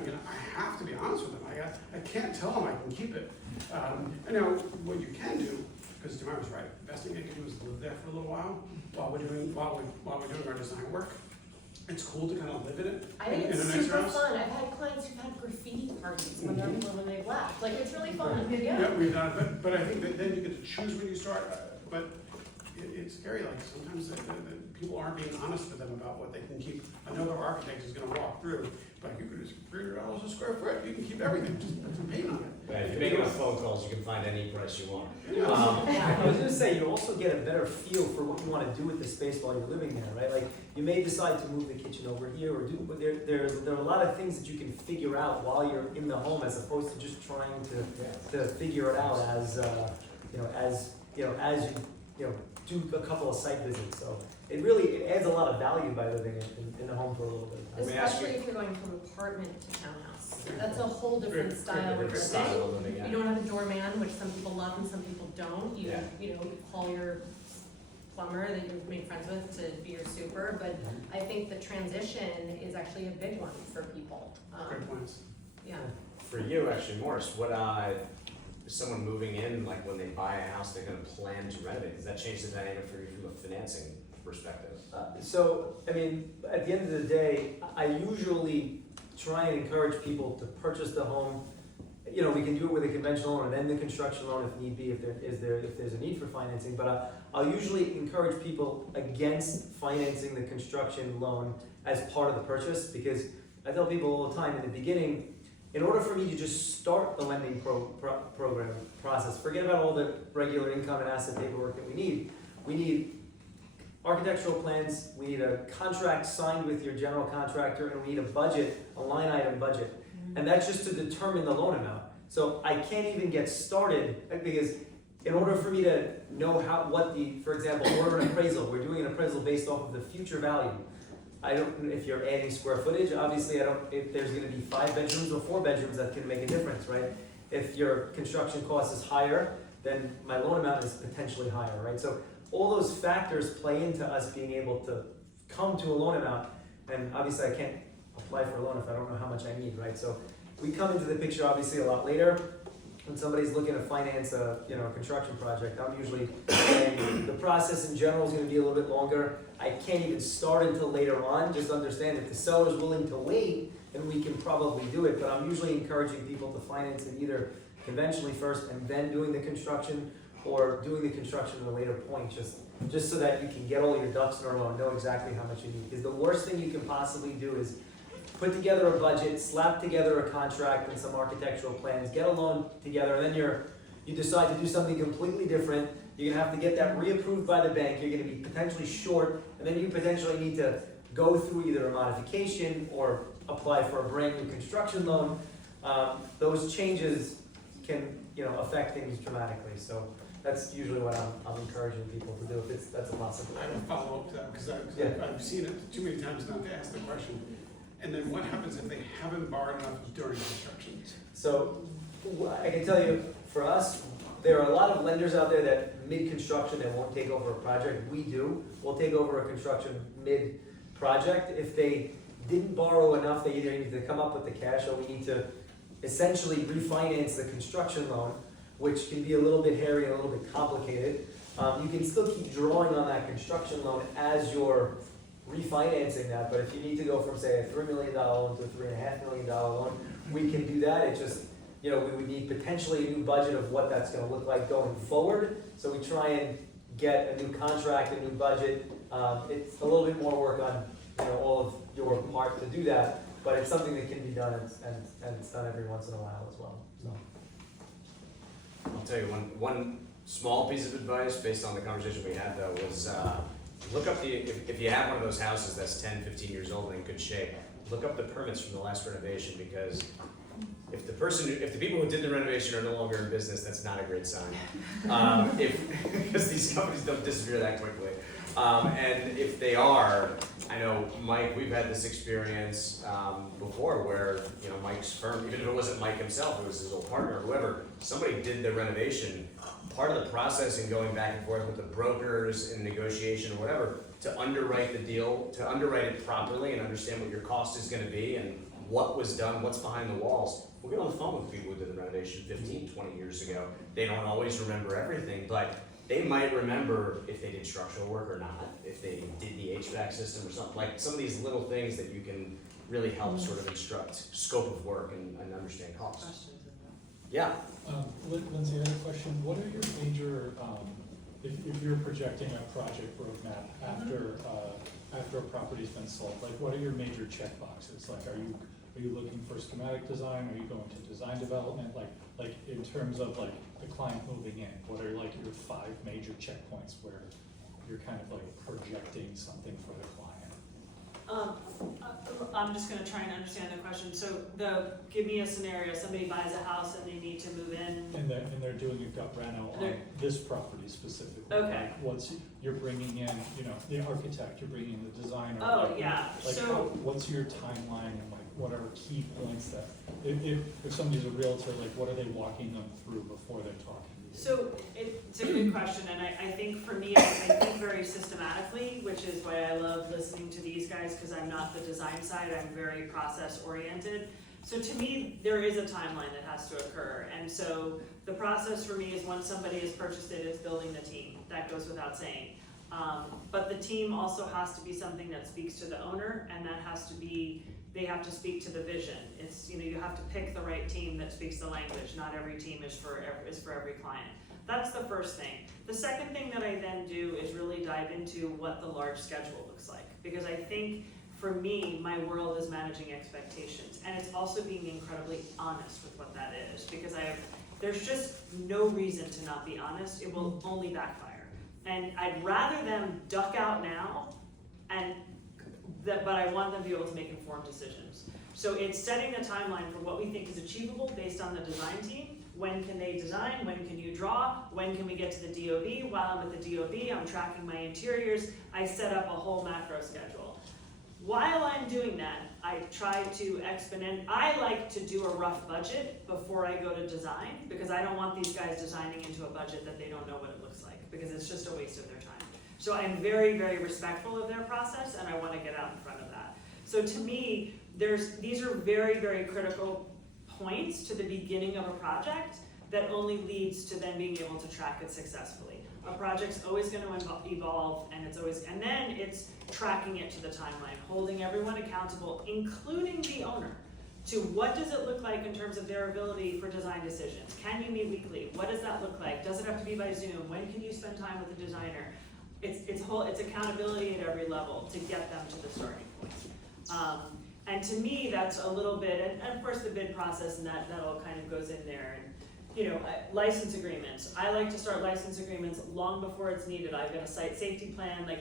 have to be honest with them, I can't tell them I can keep it. And now, what you can do, because Tamara's right, the best thing I can do is live there for a little while we're doing our design work. It's cool to kind of live in it. I think in it's a nicer super house. fun. I've had clients who've had graffiti parties when they've left. Like, it's really fun. Yeah, we've done, but I think that then you get to choose when you start, but it's scary, like sometimes that people aren't being honest with them about what they can keep. Another architect is gonna walk through, like, you could just $300 a square foot, you can keep everything, just put some paint on it. But if you make enough phone calls, you can find any price you want. I was gonna say, you also get a better feel for what you wanna do with the space while you're living there, right? Like, you may decide to move the kitchen over here, or do, but there are a lot of things that you can figure out while you're in the home, as opposed to just trying to figure it out as you do a couple of site visits. So it adds a lot of value by living in the home for a little bit of time. Let me ask you- Especially if you're going from apartment to townhouse. That's a whole different Very style of Different style living. of living, yeah. You don't have a doorman, which some people love and some people don't. You call your plumber that you've made friends with to be your super, but I think the transition is actually a big one for people. Great points. Yeah. For you, actually, Morris, what, is someone moving in, like when they buy a house, they're gonna plan to renovate? Does that change the dynamic for you from a financing perspective? So, I mean, at the end of the day, I usually try and encourage people to purchase the home. You know, we can do it with a conventional loan and then the construction loan if need be, if there's a need for financing. But I'll usually encourage people against financing the construction loan as part of the purchase, because I tell people all the time in the beginning, in order for me to just start the lending program process, forget about all the regular income and asset paperwork that we need architectural plans, we need a contract signed with your general contractor, and we need a budget, a line item budget. And that's just to determine the loan amount. So I can't even get started, because in order for me to know for example, order an appraisal, we're doing an appraisal based off of the future value. If you're adding square footage, obviously if there's gonna be 5 bedrooms or 4 bedrooms, that can make a difference, right? If your construction cost is higher, then my loan amount is potentially higher, right? So all those factors play into us being able to come to a loan amount, and obviously I can't apply for a loan if I don't know how much I need, right? So we come into the picture obviously a lot later. When somebody's looking to finance a construction project, I'm usually saying the process in general is gonna be a little bit longer. I can't even start until later on. Just understand, if the seller's willing to wait, then we can probably do it. But I'm usually encouraging people to finance it either conventionally first and then doing the construction, or doing the construction at a later point, just so that you can get all your ducks in a row and know exactly how much you need. Because the worst thing you can possibly do is put together a budget, slap together a contract and some architectural plans, get a loan together, and then you decide to do something completely different. You're gonna have to get that reapproved by the bank, you're gonna be potentially short, and then you potentially need to go through either a modification or apply for a brand new construction loan. Those changes can affect things dramatically. So that's usually what I'm encouraging people to do, if that's a possibility. I have a follow-up to that, because Yeah. I've seen it too many times not to ask the question. And then what happens if they haven't borrowed enough during construction? So I can tell you, for us, there are a lot of lenders out there that mid-construction, they won't take over a project. We do. We'll take over a construction mid-project. If they didn't borrow enough, they either need to come up with the cash, or we need to essentially refinance the construction loan, which can be a little bit hairy and a little bit complicated. You can still keep drawing on that construction loan as you're refinancing that, but if you need to go from, say, a $3 million loan to a $3.5 million loan, we can do that. It just, we would need potentially a new budget of what that's gonna look like going forward. So we try and get a new contract, a new budget. It's a little bit more work on, all of your part to do that, but it's something that can be done, and it's done every once in a while as well, so. I'll tell you one small piece of advice based on the conversation we had though was, look up if you have one of those houses that's 10, 15 years old and in good shape, look up the permits from the last renovation, because if the people who did the renovation are no longer in business, that's not a great sign. Because these companies don't disappear that quickly. And if they are, I know, Mike, we've had this experience before where, you know, Mike's firm, even if it wasn't Mike himself, it was his old partner or whoever, somebody did the renovation. Part of the process in going back and forth with the brokers and negotiation or whatever, to underwrite the deal, to underwrite it properly and understand what your cost is gonna be and what was done, what's behind the walls. We'll get on the phone with people who did the renovation 15, 20 years ago. They don't always remember everything, but they might remember if they did structural work or not, if they did the HVAC system or something, like some of these little things that you can really help sort of instruct scope of work and understand costs. Questions? Yeah, Lindsay, I had a question. What are your major, if you're projecting a project roadmap after a property's been sold, like what are your major check boxes? Like, are you looking for schematic design? Are you going to design development? Like in terms of like the client moving in, what are like your 5 major checkpoints where you're kind of like projecting something for the client? I'm just gonna try and understand the question. So give me a scenario, somebody buys a house and they need to move in. And they're doing a gut reno on this property specifically. Okay. Like you're bringing in, you know, the architect, you're bringing in the designer. Oh, like, yeah, Like, so, what's your timeline and like, what are key points that, if somebody's a realtor, like, what are they walking them through before they're talking to you? so it's a good question, and I think for me, I think very systematically, which is why I love listening to these guys, because I'm not the design side, I'm very process oriented. So to me, there is a timeline that has to occur, and so the process for me is once somebody has purchased it, it's building the team. That goes without saying. But the team also has to be something that speaks to the owner, and that has to be, they have to speak to the vision. It's, you know, you have to pick the right team that speaks the language. Not every team is for every client. That's the first thing. The second thing that I then do is really dive into what the large schedule looks like, because I think for me, my world is managing expectations, and it's also being incredibly honest with what that is, because there's just no reason to not be honest. It will only backfire. And I'd rather them duck out now, but I want them to be able to make informed decisions. So it's setting the timeline for what we think is achievable based on the design team. When can they design? When can you draw? When can we get to the DOB? While I'm at the DOB, I'm tracking my interiors. I set up a whole macro schedule. While I'm doing that, I try to I like to do a rough budget before I go to design, because I don't want these guys designing into a budget that they don't know what it looks like, because it's just a waste of their time. So I'm very, very respectful of their process, and I want to get out in front of that. So to me, these are very, very critical points to the beginning of a project that only leads to then being able to track it successfully. A project's always going to evolve, and then it's tracking it to the timeline, holding everyone accountable, including the owner, to what does it look like in terms of their ability for design decisions. Can you meet weekly? What does that look like? Does it have to be by Zoom? When can you spend time with the designer? It's accountability at every level to get them to the starting point. And to me, that's a little bit, and of course the bid process and that all kind of goes in there. And you know, license agreements. I like to start license agreements long before it's needed. I've got a site safety plan. Like,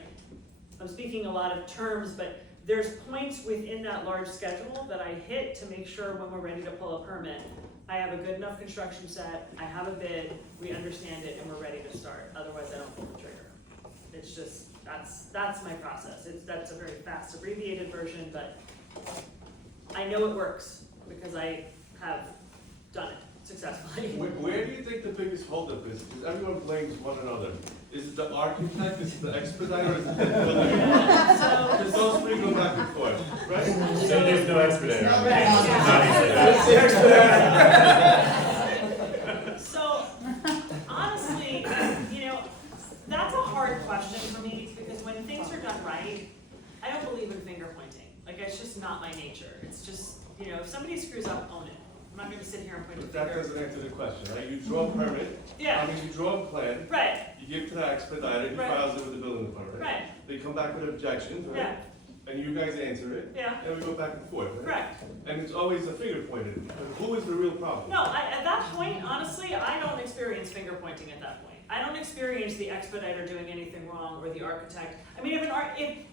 I'm speaking a lot of terms, but there's points within that large schedule that I hit to make sure when we're ready to pull a permit, I have a good enough construction set, I have a bid, we understand it, and we're ready to start. Otherwise, I don't pull the trigger. It's just, that's my process. That's a very fast, abbreviated version, but I know it works because I have done it successfully. Where do you think the biggest holdup is? Because everyone blames one another. Is it the architect, is it the expediter, or is it the building department? Because those three go back and forth, right? So there's no expediter. So, honestly, you know, that's a hard question for me, because when things are done right, I don't believe in finger pointing. Like, it's just not my nature. It's just, you know, if somebody screws up, own it. I'm not gonna sit here and point a But that finger. doesn't answer the question, right? You draw a permit, Yeah, you draw a plan, right, you give it to the expediter, he Right. files it with the building department. right, They come back with objections, right? yeah, And you guys answer it, yeah, and we go back and forth, right? correct. And it's always a finger pointed. Who is the real problem? No, at that point, honestly, I don't experience finger pointing at that point. I don't experience the expediter doing anything wrong, or the architect. I mean,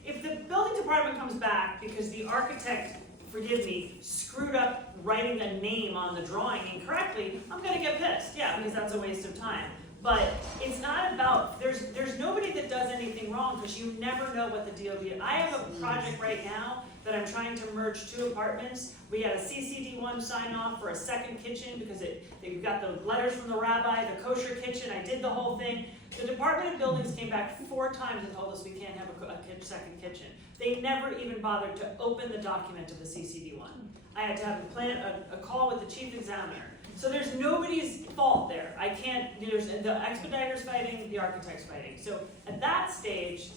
if the building department comes back because the architect, forgive me, screwed up writing a name on the drawing incorrectly, I'm gonna get pissed, yeah, because that's a waste of time. But it's not about, there's nobody that does anything wrong, because you never know what the DOB, I have a project right now that I'm trying to merge 2 apartments. We had a CCD1 sign off for a second kitchen, because they got the letters from the rabbi, the kosher kitchen, I did the whole thing. The Department of Buildings came back 4 times and told us we can't have a second kitchen. They never even bothered to open the document of the CCD1. I had to have a call with the chief examiner. So there's nobody's fault there. I can't, there's the expediter's fighting, the architect's fighting. So at that stage,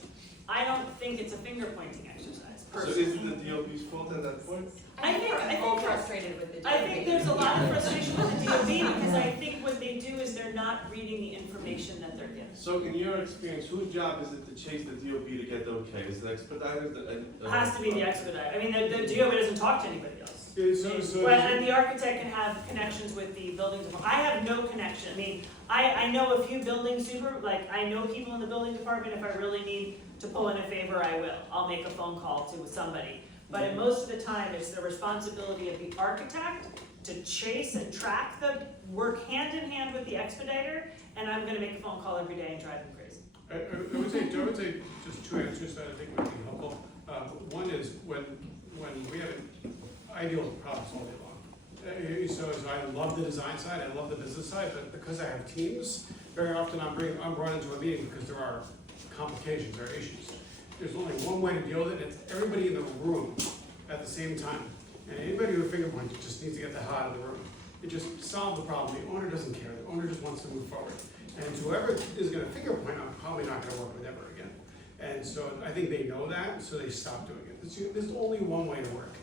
I don't think it's a finger pointing exercise, So personally. is it the DOB's fault at that point? I think we're all frustrated with the DOB. I think there's a lot of frustration with the DOB, because I think what they do is they're not reading the information that they're given. So in your experience, whose job is it to chase the DOB to get the okay? Is it expediters? It has to be the expediter. I mean, the DOB doesn't talk to anybody else. So- Well, and the architect can have connections with the building department. I have no connection. I mean, I know a few building I know people in the building department. If I really need to pull in a favor, I will. I'll make a phone call to somebody. But most of the time, it's the responsibility of the architect to chase and track work hand in hand with the expediter, and I'm gonna make a phone call every day and drive them crazy. I would say just 2 answers that I think would be helpful. One is when we have ideal problems all day long. So I love the design side, I love the business side, but because I have teams, very often I'm brought into a meeting because there are complications, there are issues. There's only one way to deal with it, it's everybody in the room at the same time. And anybody who finger points just needs to get the hell out of the room. It just solves the problem. The owner doesn't care, the owner just wants to move forward. And whoever is gonna finger point, I'm probably not gonna work with ever again. And so I think they know that, so they stop doing it. There's only one way to work.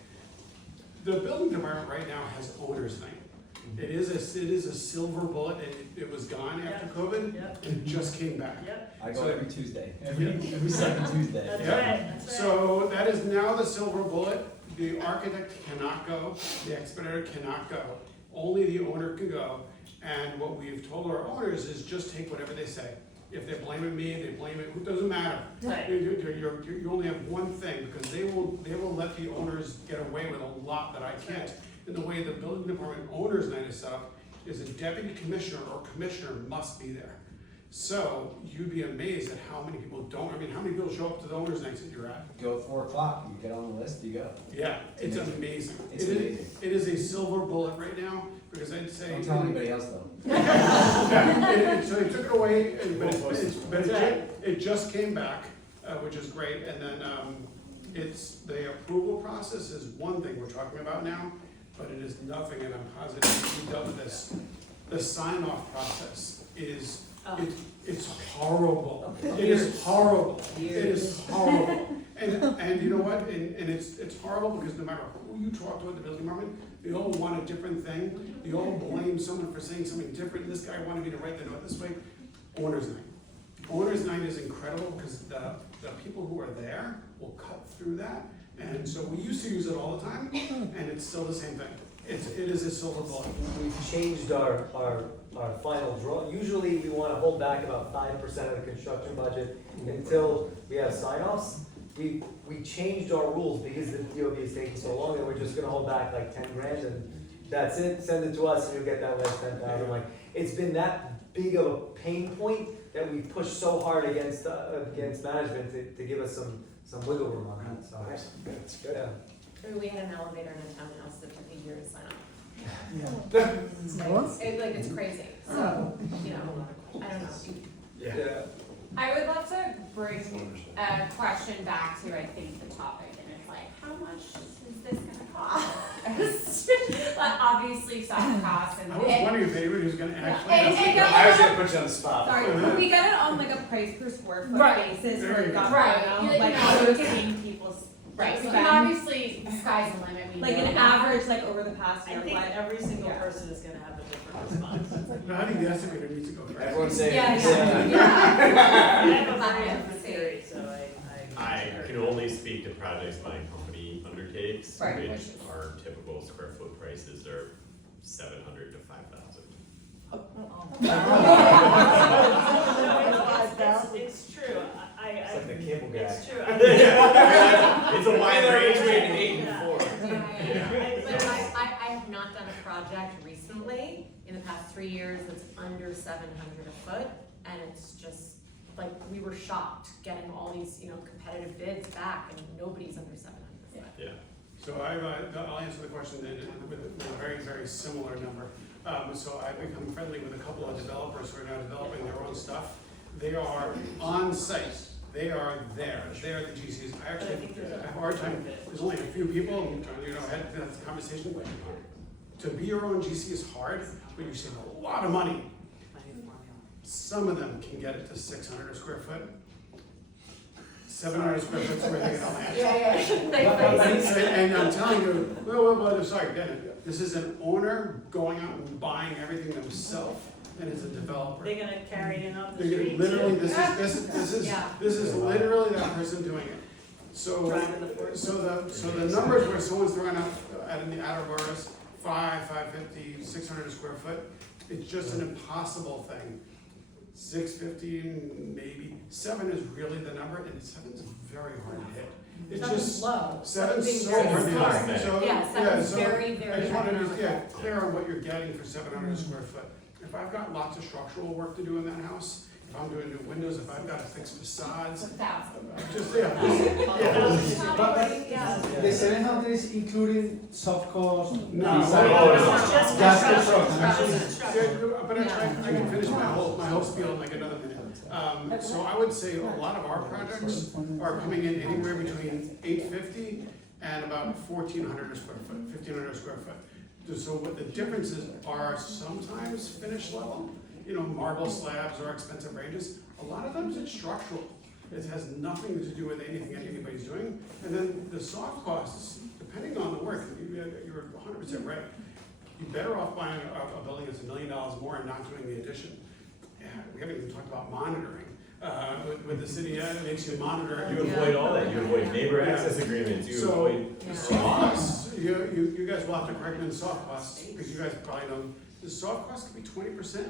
The building department right now has owner's night. It is a silver bullet, and it was gone after COVID, Yep. and it just came back. Yep, I go So- every Tuesday, every second Tuesday. that's Yeah. right, that's right. So that is now the silver bullet. The architect cannot go, the expediter cannot go. Only the owner can go. And what we've told our owners is just take whatever they say. If they're blaming me, they blame it, it doesn't matter. Right. You only have one thing, because they will let the owners get away with a lot that I can't. And the way the building department owner's night is set up is a deputy commissioner or commissioner must be there. So you'd be amazed at how many people don't, how many people show up to the owner's nights that you're at? Go at 4 o'clock, you get on the list, you go. Yeah, it's amazing. It's It is- amazing. It is a silver bullet right now, because I'd say. Don't tell anybody else though. Yeah, so they took it away, but Right. it just came back, which is great, and then, the approval process is one thing we're talking about now, but it is nothing, and I'm positive we dealt with this. The sign-off process is, it's horrible. It is horrible. It is horrible. And you know what, and it's horrible because no matter who you talk to at the building department, they all want a different thing. They all blame someone for saying something different. This guy wanted me to write the note this way. Owner's night. Owner's night is incredible because the people who are there will cut through that. And so we used to use it all the time, and it's still the same thing. It is a silver bullet. We've changed our final draw. Usually we want to hold back about 5% of the construction budget until we have sign-offs. We changed our rules because the DOB is taking so long that we're just gonna hold back like 10 grand and that's it, send it to us and you'll get that last 10,000. Like, it's been that big of a pain point that we pushed so hard against management to give us some wiggle room on that, so. That's good. Yeah. I mean, we had an elevator in a townhouse that took a year to sign up. It's crazy, so, I don't know. Yeah. I would love to bring a question back to, I think, the topic, and it's like, how much is this gonna cost? Obviously, soft costs and. I was wondering if anybody was gonna actually. And- ask and me. go- I was gonna put you on the spot. Sorry, we get it on like a price per square foot Right. basis There for you go. government, Right. like, You know, paying people's. Right, so spend. obviously, the sky's the limit, we Like know an that. average, like over the past I year, think what? every single Yeah. person is gonna have a different response. No, I think the estimator needs to go first. Everyone's saying. Yeah, it's- yeah. I have a very Yeah. different theory, so I can only speak to projects my company undertakes, Right. which our typical square foot prices are 700 to 5,000. It's true, It's like the cable guy. it's true. It's a wide range. Between 8 and Yeah. 4. But I have not not done a project recently in the past 3 years that's under 700 a foot, and it's just, like, we were shocked getting all these, competitive bids back, and nobody's under 700 a foot. Yeah. So I'll answer the question then with a very, very similar number. So I've become friendly with a couple of developers who are now developing their own stuff. They are on site. They are there. They are the GCs. I actually have a hard time. There's only a few people. Had that conversation. To be your own GC is hard, but you save a lot of money. Some of them can get it to 600 a square foot. 700 square foot is where they get all that. And I'm telling you, well, sorry, again, this is an owner going out and buying everything themselves, and it's a developer. They're gonna carry it up the They're street literally, too. this is literally that person doing it. So, Driving the Ford. so the numbers where someone's throwing out in the outer boroughs, 550, 600 a square foot, it's just an impossible thing. 650, maybe 7 is really the number, and 7's very hard to hit. It's Seven's just low. 7's so Very hard to smart. hit. So, Yeah, seven's so very, very I just want to economical. get clear on what you're getting for 700 a square foot. If I've got lots of structural work to do in that house, if I'm doing new windows, if I've got to fix facades, It's 1,000. just, The 700 is including soft cost? No. design cost? Just Just construction. construction. But I can finish my whole spiel in like another minute. So I would say a lot of our projects are coming in anywhere between 850 and about 1,400 a square foot, 1,500 a square foot. So what the differences are sometimes finish level, marble slabs or expensive ranges. A lot of times it's structural. It has nothing to do with anything anybody's doing. And then the soft costs, depending on the work, you're 100% right. You're better off buying a building that's $1 million more and not doing the addition. Yeah, we haven't even talked about monitoring. With the city, it makes you monitor. You avoid all that, you avoid neighbor access agreements, you So, avoid. soft costs, you guys will have to correct me on soft costs, because you guys probably know, the soft cost could be 20%,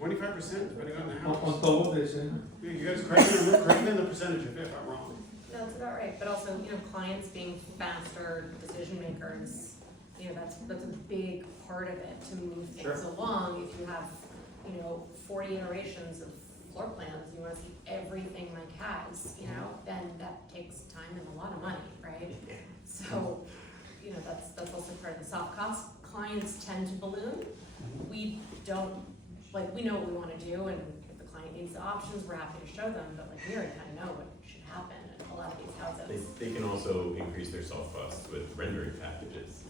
25%, depending on the On house. top of this, You guys correct me on the percentage if I'm wrong. No, that's about right, but also, clients being faster decision makers, that's a big part of it, to move things along. If you have, 40 iterations of floor plans, you wanna see everything Mike has, then that takes time and a lot of money, right? So, that's also part of the soft cost. Clients tend to balloon. We don't, we know what we wanna do, and if the client needs the options, we're happy to show them, but we already kinda know what should happen in a lot of these houses. They can also increase their soft costs with rendering packages,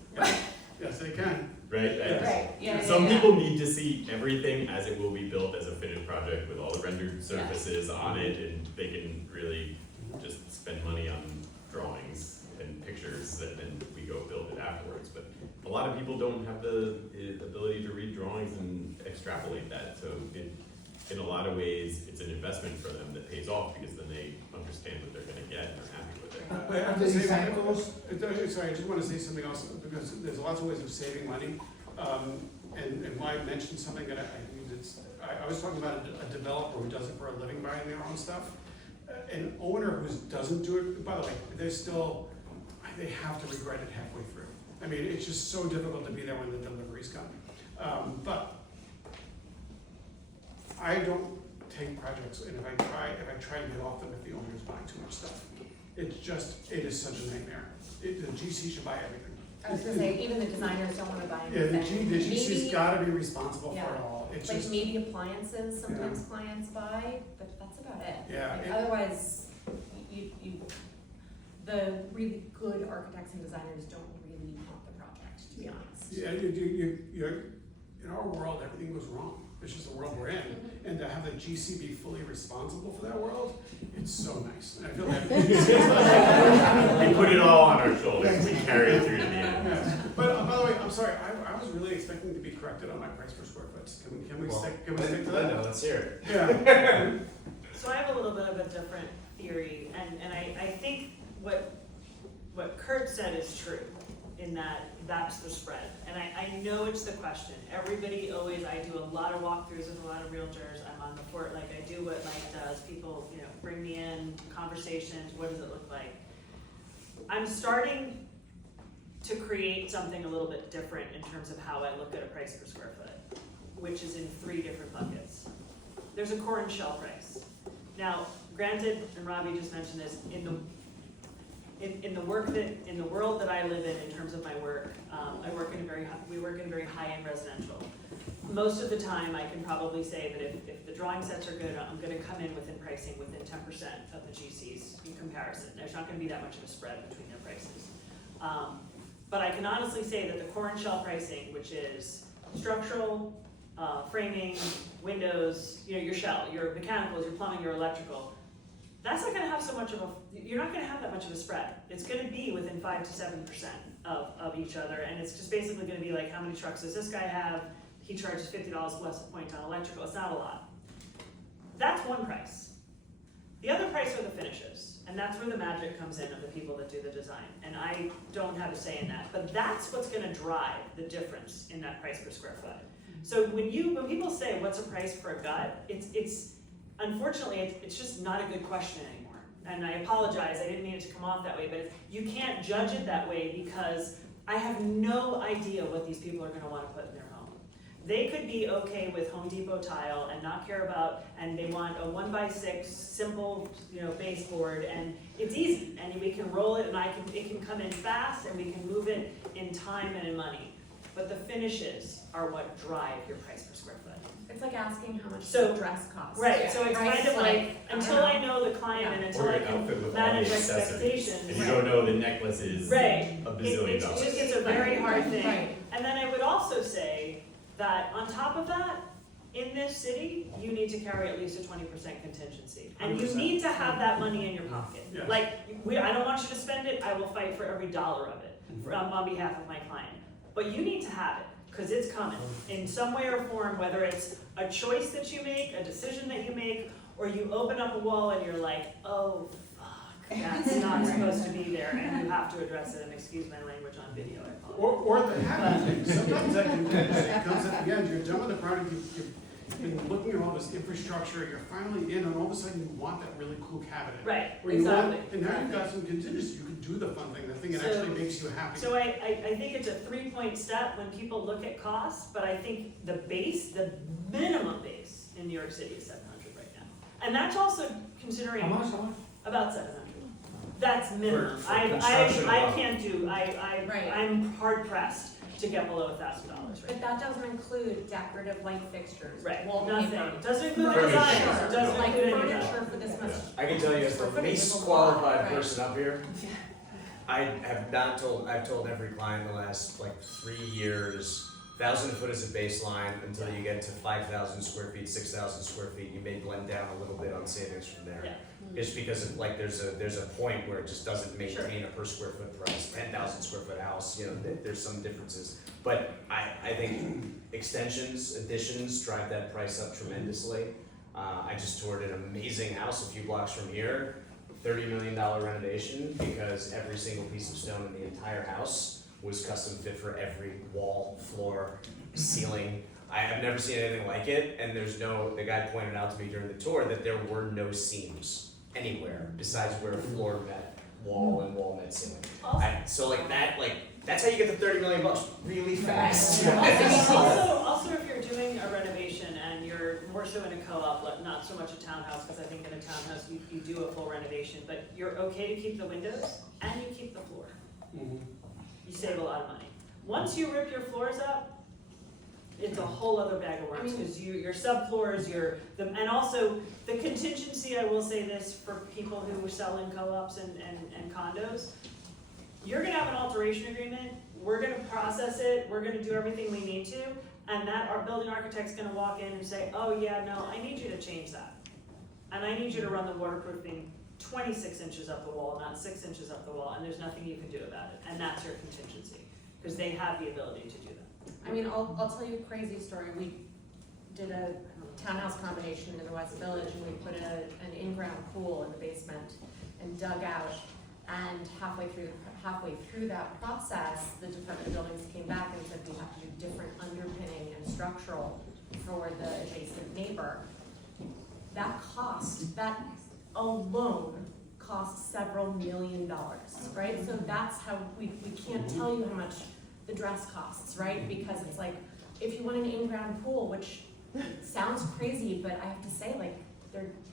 Yes, they can. right? Right, yeah, Some people need to see everything as it will be built as a finished project with all the rendered surfaces on it, and they can really just spend money on drawings and pictures, and then we go build it afterwards. But a lot of people don't have the ability to read drawings and extrapolate that, so in a lot of ways, it's an investment for them that pays off, because then they understand what they're gonna get and they're happy with it. But I have to say, sorry, I just want to say something else, because there's lots of ways of saving money. And Mike mentioned something that I was talking about a developer who does it for a living, buying their own stuff. An owner who doesn't do it, by the way, they have to regret it halfway through. I mean, it's just so difficult to be there when the deliveries come. But I don't take projects, and if I try to get off them if the owner's buying too much stuff. It is such a nightmare. The GC should buy everything. I was gonna say, even the designers don't wanna buy Yeah, anything. the GC's Maybe- gotta be responsible for it Yeah. all. It's Like just, maybe appliances, sometimes clients buy, but that's about it. yeah, Otherwise, the really good architects and designers don't really want the project, to be honest. yeah, in our world, everything goes wrong. It's just the world we're in. And to have the GC be fully responsible for that world, it's so nice. And I feel like. We put it all on our shoulders, we carry it through to the end. Yeah. But by the way, I'm sorry, I was really expecting to be corrected on my price per square foot. Can we stick to that? Linda, let's hear it. Yeah. So I have a little bit of a different theory, and I think what Kurt said is true, in that's the spread. And I know it's the question. Everybody always, I do a lot of walkthroughs with a lot of realtors. I'm on the fort, I do what Mike does. People, bring me in, conversations, what does it look like? I'm starting to create something a little bit different in terms of how I look at a price per square foot, which is in 3 different buckets. There's a core and shell price. Now, granted, and Robbie just mentioned this, in the world that I live in terms of my work, we work in very high-end residential. Most of the time, I can probably say that if the drawing sets are good, I'm gonna come in within pricing within 10% of the GCs in comparison. There's not gonna be that much of a spread between their prices. But I can honestly say that the core and shell pricing, which is structural, framing, windows, your shell, your mechanicals, your plumbing, your electrical, that's not gonna have so much of you're not gonna have that much of a spread. It's gonna be within 5 to 7% of each other, and it's just basically gonna be like, how many trucks does this guy have? He charges $50 less a point on electrical. It's not a lot. That's one price. The other price are the finishes, and that's where the magic comes in of the people that do the design. And I don't have a say in that, but that's what's gonna drive the difference in that price per square foot. So when people say, what's a price for a gut, it's unfortunately, it's just not a good question anymore. And I apologize, I didn't mean it to come off that way, but you can't judge it that way because I have no idea what these people are gonna wanna put in their home. They could be okay with Home Depot tile and not care about, and they want a 1x6 simple, baseboard, and it's easy, and we can roll it, and it can come in fast, and we can move it in time and in money. But the finishes are what drive your price per square foot. It's like asking how much So- the dress costs. Right, so it's Right, kind of like, until I know the client and until Or I an outfit can with all the manage accessories, expectations. and you don't know the necklace is Right. a It bazillion just dollars. gets a very hard thing. Right. And then I would also say that on top of that, in this city, you need to carry at least a 20% contingency. And you 100%. need to have that money in your pocket. Yes. Like, I don't want you to spend it, I will fight for every dollar of it on behalf of my client. But you need to have it, because it's coming in some way or form, whether it's a choice that you make, a decision that you make, or you open up a wall and you're like, oh, fuck, that's not supposed to be there, and you have to address it, and excuse my language on video, I apologize. Or the happy thing, sometimes that contingency comes at the end, you're done with the project, you've been looking at all this infrastructure, you're finally in, and all of a sudden you want that really cool cabinet. Right, Where you want, exactly. and now you've got some contingency, you can do the fun thing, the thing that So- actually makes you happy. So I think it's a 3-point step when people look at costs, but I think the minimum base in New York City is 700 right now. And that's also considering How much? about 700. That's minimum. For I construction alone. can't do, Right. I'm hard pressed to get below $1,000 right But that doesn't include decorative light fixtures, Right, wallpaper. nothing. Doesn't include Furniture. design, it doesn't Like include any of that. furniture for this much. I can tell you as the Square footage is least a lot, qualified right. person up here, I've told every client in the last like 3 years, 1,000 foot is a baseline until you get to 5,000 square feet, 6,000 square feet, you may blend down a little bit on savings from there. Yeah. Just because of like, there's a point where it just doesn't Sure. maintain a per square foot price, 10,000 square foot house, there's some differences. But I think extensions, additions drive that price up tremendously. I just toured an amazing house a few blocks from here, $30 million renovation, because every single piece of stone in the entire house was custom fit for every wall, floor, ceiling. I have never seen anything like it, and the guy pointed out to me during the tour that there were no seams anywhere besides where a floor met wall and wall met ceiling. So that's how you get the $30 million really fast. Also, if you're doing a renovation and you're more so in a co-op, not so much a townhouse, because I think in a townhouse you do a full renovation, but you're okay to keep the windows and you keep the floor. Mhm. You save a lot of money. Once you rip your floors up, it's a whole other bag of worms, because your subfloors, and also the contingency, I will say this, for people who sell in co-ops and condos, you're gonna have an alteration agreement, we're gonna process it, we're gonna do everything we need to, and our building architect's gonna walk in and say, oh yeah, no, I need you to change that. And I need you to run the waterproofing 26 inches up the wall, not 6 inches up the wall, and there's nothing you can do about it, and that's your contingency, because they have the ability to do that. I mean, I'll tell you a crazy story. We did a townhouse combination in the West Village, and we put an in-ground pool in the basement and dug out. And halfway through that process, the Department of Buildings came back and said we have to do different underpinning and structural for the adjacent neighbor. That alone cost several $1 million, right? So that's how we can't tell you how much the dress costs, right? Because it's like, if you want an in-ground pool, which sounds crazy, but I have to say, like,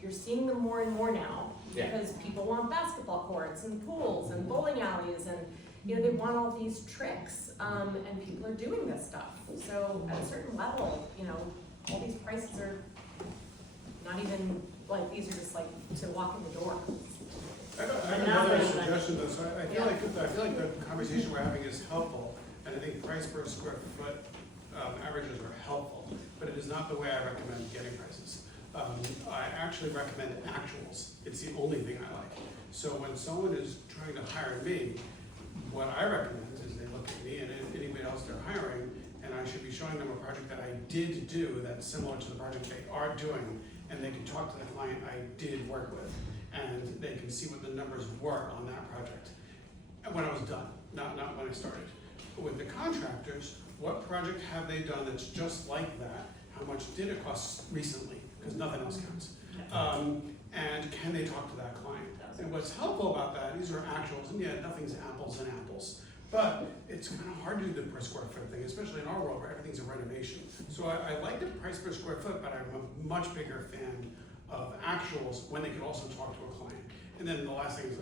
you're seeing them more and more now. Yeah. Because people want basketball courts and pools and bowling alleys and, you know, they want all these tricks, and people are doing this stuff. So at a certain level, you know, all these prices are not even, like, these are just like to walk in the door. I have another suggestion though, so I feel like the conversation we're having is helpful, and I think price per square foot averages are helpful, but it is not the way I recommend getting prices. I actually recommend actuals. It's the only thing I like. So when someone is trying to hire me, what I recommend is they look at me and anybody else they're hiring, and I should be showing them a project that I did do that's similar to the project they are doing, and they can talk to the client I did work with, and they can see what the numbers were on that project when I was done, not when I started. But with the contractors, what project have they done that's just like that? How much did it cost recently? Because nothing else counts. And can they talk to that client? And what's helpful about that, these are actuals, and yeah, nothing's apples and apples. But it's kind of hard to do the per square foot thing, especially in our world where everything's a renovation. So I like the price per square foot, but I'm a much bigger fan of actuals when they can also talk to a client. And then the last thing is,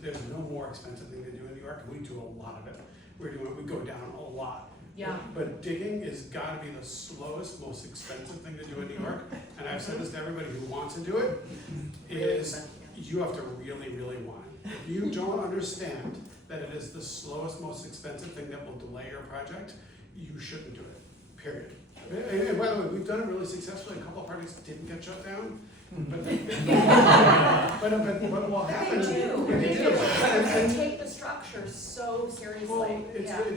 there's no more expensive thing to do in New York, and we do a lot of it. We go down a lot. Yeah. But digging is gotta be the slowest, most expensive thing to do in New York. And I've said this to everybody who wants to do it, is you have to really, really want it. If you don't understand that it is the slowest, most expensive thing that will delay your project, you shouldn't do it, period. And by the way, we've done it really successfully. A couple of projects didn't get shut down. But what will happen? They do. They take the structure so seriously. Well,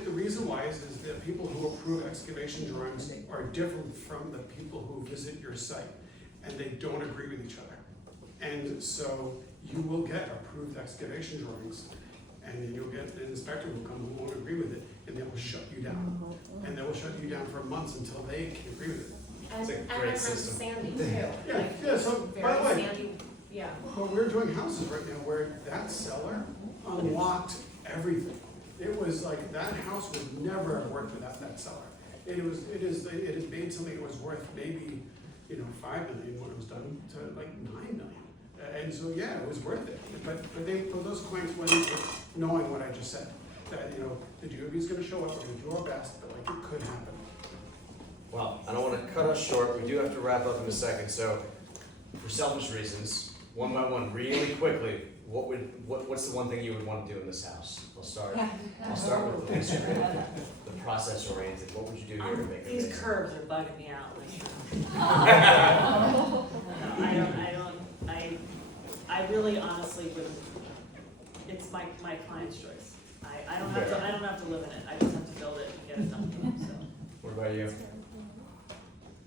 the reason why is that people who approve excavation drawings are different from the people who visit your site, and they don't agree with each other. And so you will get approved excavation drawings, and then you'll get an inspector who will come who won't agree with it, and they will shut you down. And they will shut you down for months until they can agree with it. And It's a I great remember system. Sandy too. Yeah, Like, yeah, so, by the very way, sandy, yeah. but we're doing houses right now where that seller unlocked everything. It was like, that house would never have worked without that seller. It has made something that was worth maybe, $5 million when it was done to like $9 million. And so, yeah, it was worth it. But those clients went into knowing what I just said, that, the DOB is gonna show up, we're gonna do our best, but like, it could happen. Well, I don't want to cut us short. We do have to wrap up in a second. So, for selfish reasons, one by one, really quickly, what's the one thing you would want to do in this house? I'll start with the process oriented. What would you do here to make it? These amazing? curves are bugging me out. I really honestly wouldn't, it's my client's choice. I don't have to live in it. I just have to build it and get it done, so. What about you?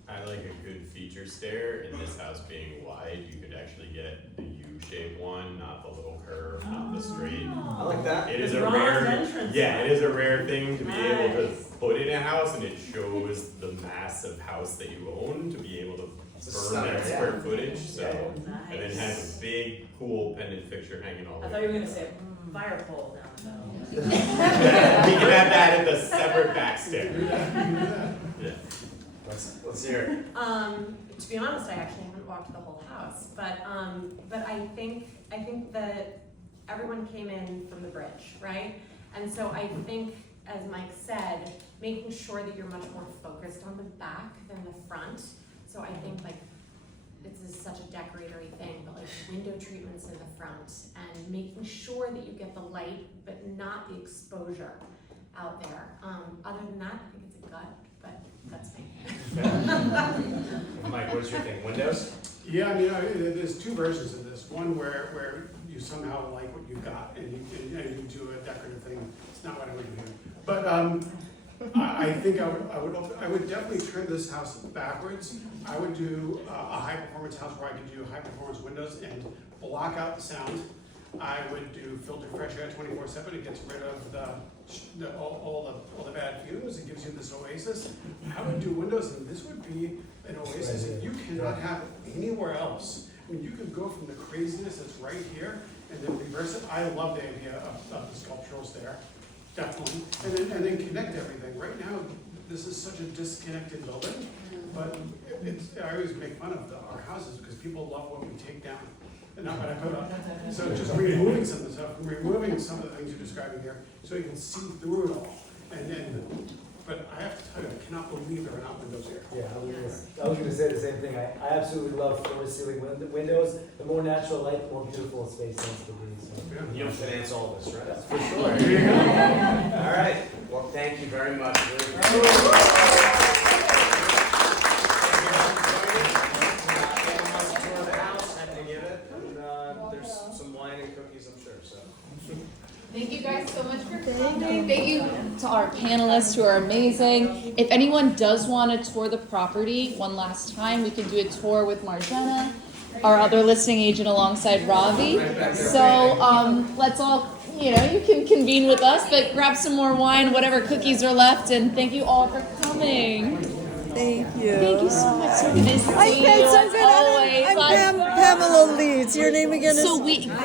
I like a good feature stair, and this house being wide, you could actually get the U-shaped one, not the little curve, not the straight. I like that. It is The a bronze rare, entrance yeah, it is a rare thing to be able to Nice. put in a house, and it shows the massive house that you own, to be able to It's a burn stunner, that yeah. square footage, so. Nice. And then has a big, cool pendant fixture hanging all I over. thought you were gonna say fire pole down the middle. We can have that in the separate back stair. Yeah. Let's hear it. To be honest, I actually haven't walked the whole house, but I think that everyone came in from the bridge, right? And so I think, as Mike said, making sure that you're much more focused on the back than the front. So I think like, this is such a decoratory thing, but like window treatments in the front and making sure that you get the light, but not the exposure out there. Other than that, I think it's a gut, but that's me. Mike, what's your thing? Windows? Yeah, there's two versions of this. One where you somehow like what you got and you do a decorative thing. It's not what I would do here. But I think I would definitely turn this house backwards. I would do a high performance house where I could do high performance windows and block out the sound. I would do filter fresh air 24/7. It gets rid of all the bad fumes. It gives you this oasis. I would do windows, and this would be an oasis that you cannot have anywhere else. I mean, you could go from the craziness that's right here and then reverse it. I love the idea of the sculpturals there, definitely. And then connect everything. Right now, this is such a disconnected building, but I always make fun of our houses because people love what we take down and not what I put up. So just removing some of the stuff, removing some of the things you're describing here, so you can see through it all. But I have to tell you, I cannot believe there are not windows here. Yeah, I was gonna say the same thing. I absolutely love floor to ceiling windows. The more natural light, the more beautiful a space tends to be. So. Yeah. You'll finance all of this, right? For sure. All right, well, thank you very much. Really appreciate it. Anyone wants to tour the house, happy to give it, and there's some wine and cookies, I'm sure, so. Thank you guys so much for coming. Thank you to our panelists who are amazing. If anyone does want to tour the property one last time, we can do a tour with Marjana, our other listing agent alongside Ravi. So let's all, you can convene with us, but grab some more wine, whatever cookies are left, and thank you all for coming. Thank you. Thank you so much. So good to see Hi, you Peg, so as good. always. I'm Pamela Leeds. Your name again is? So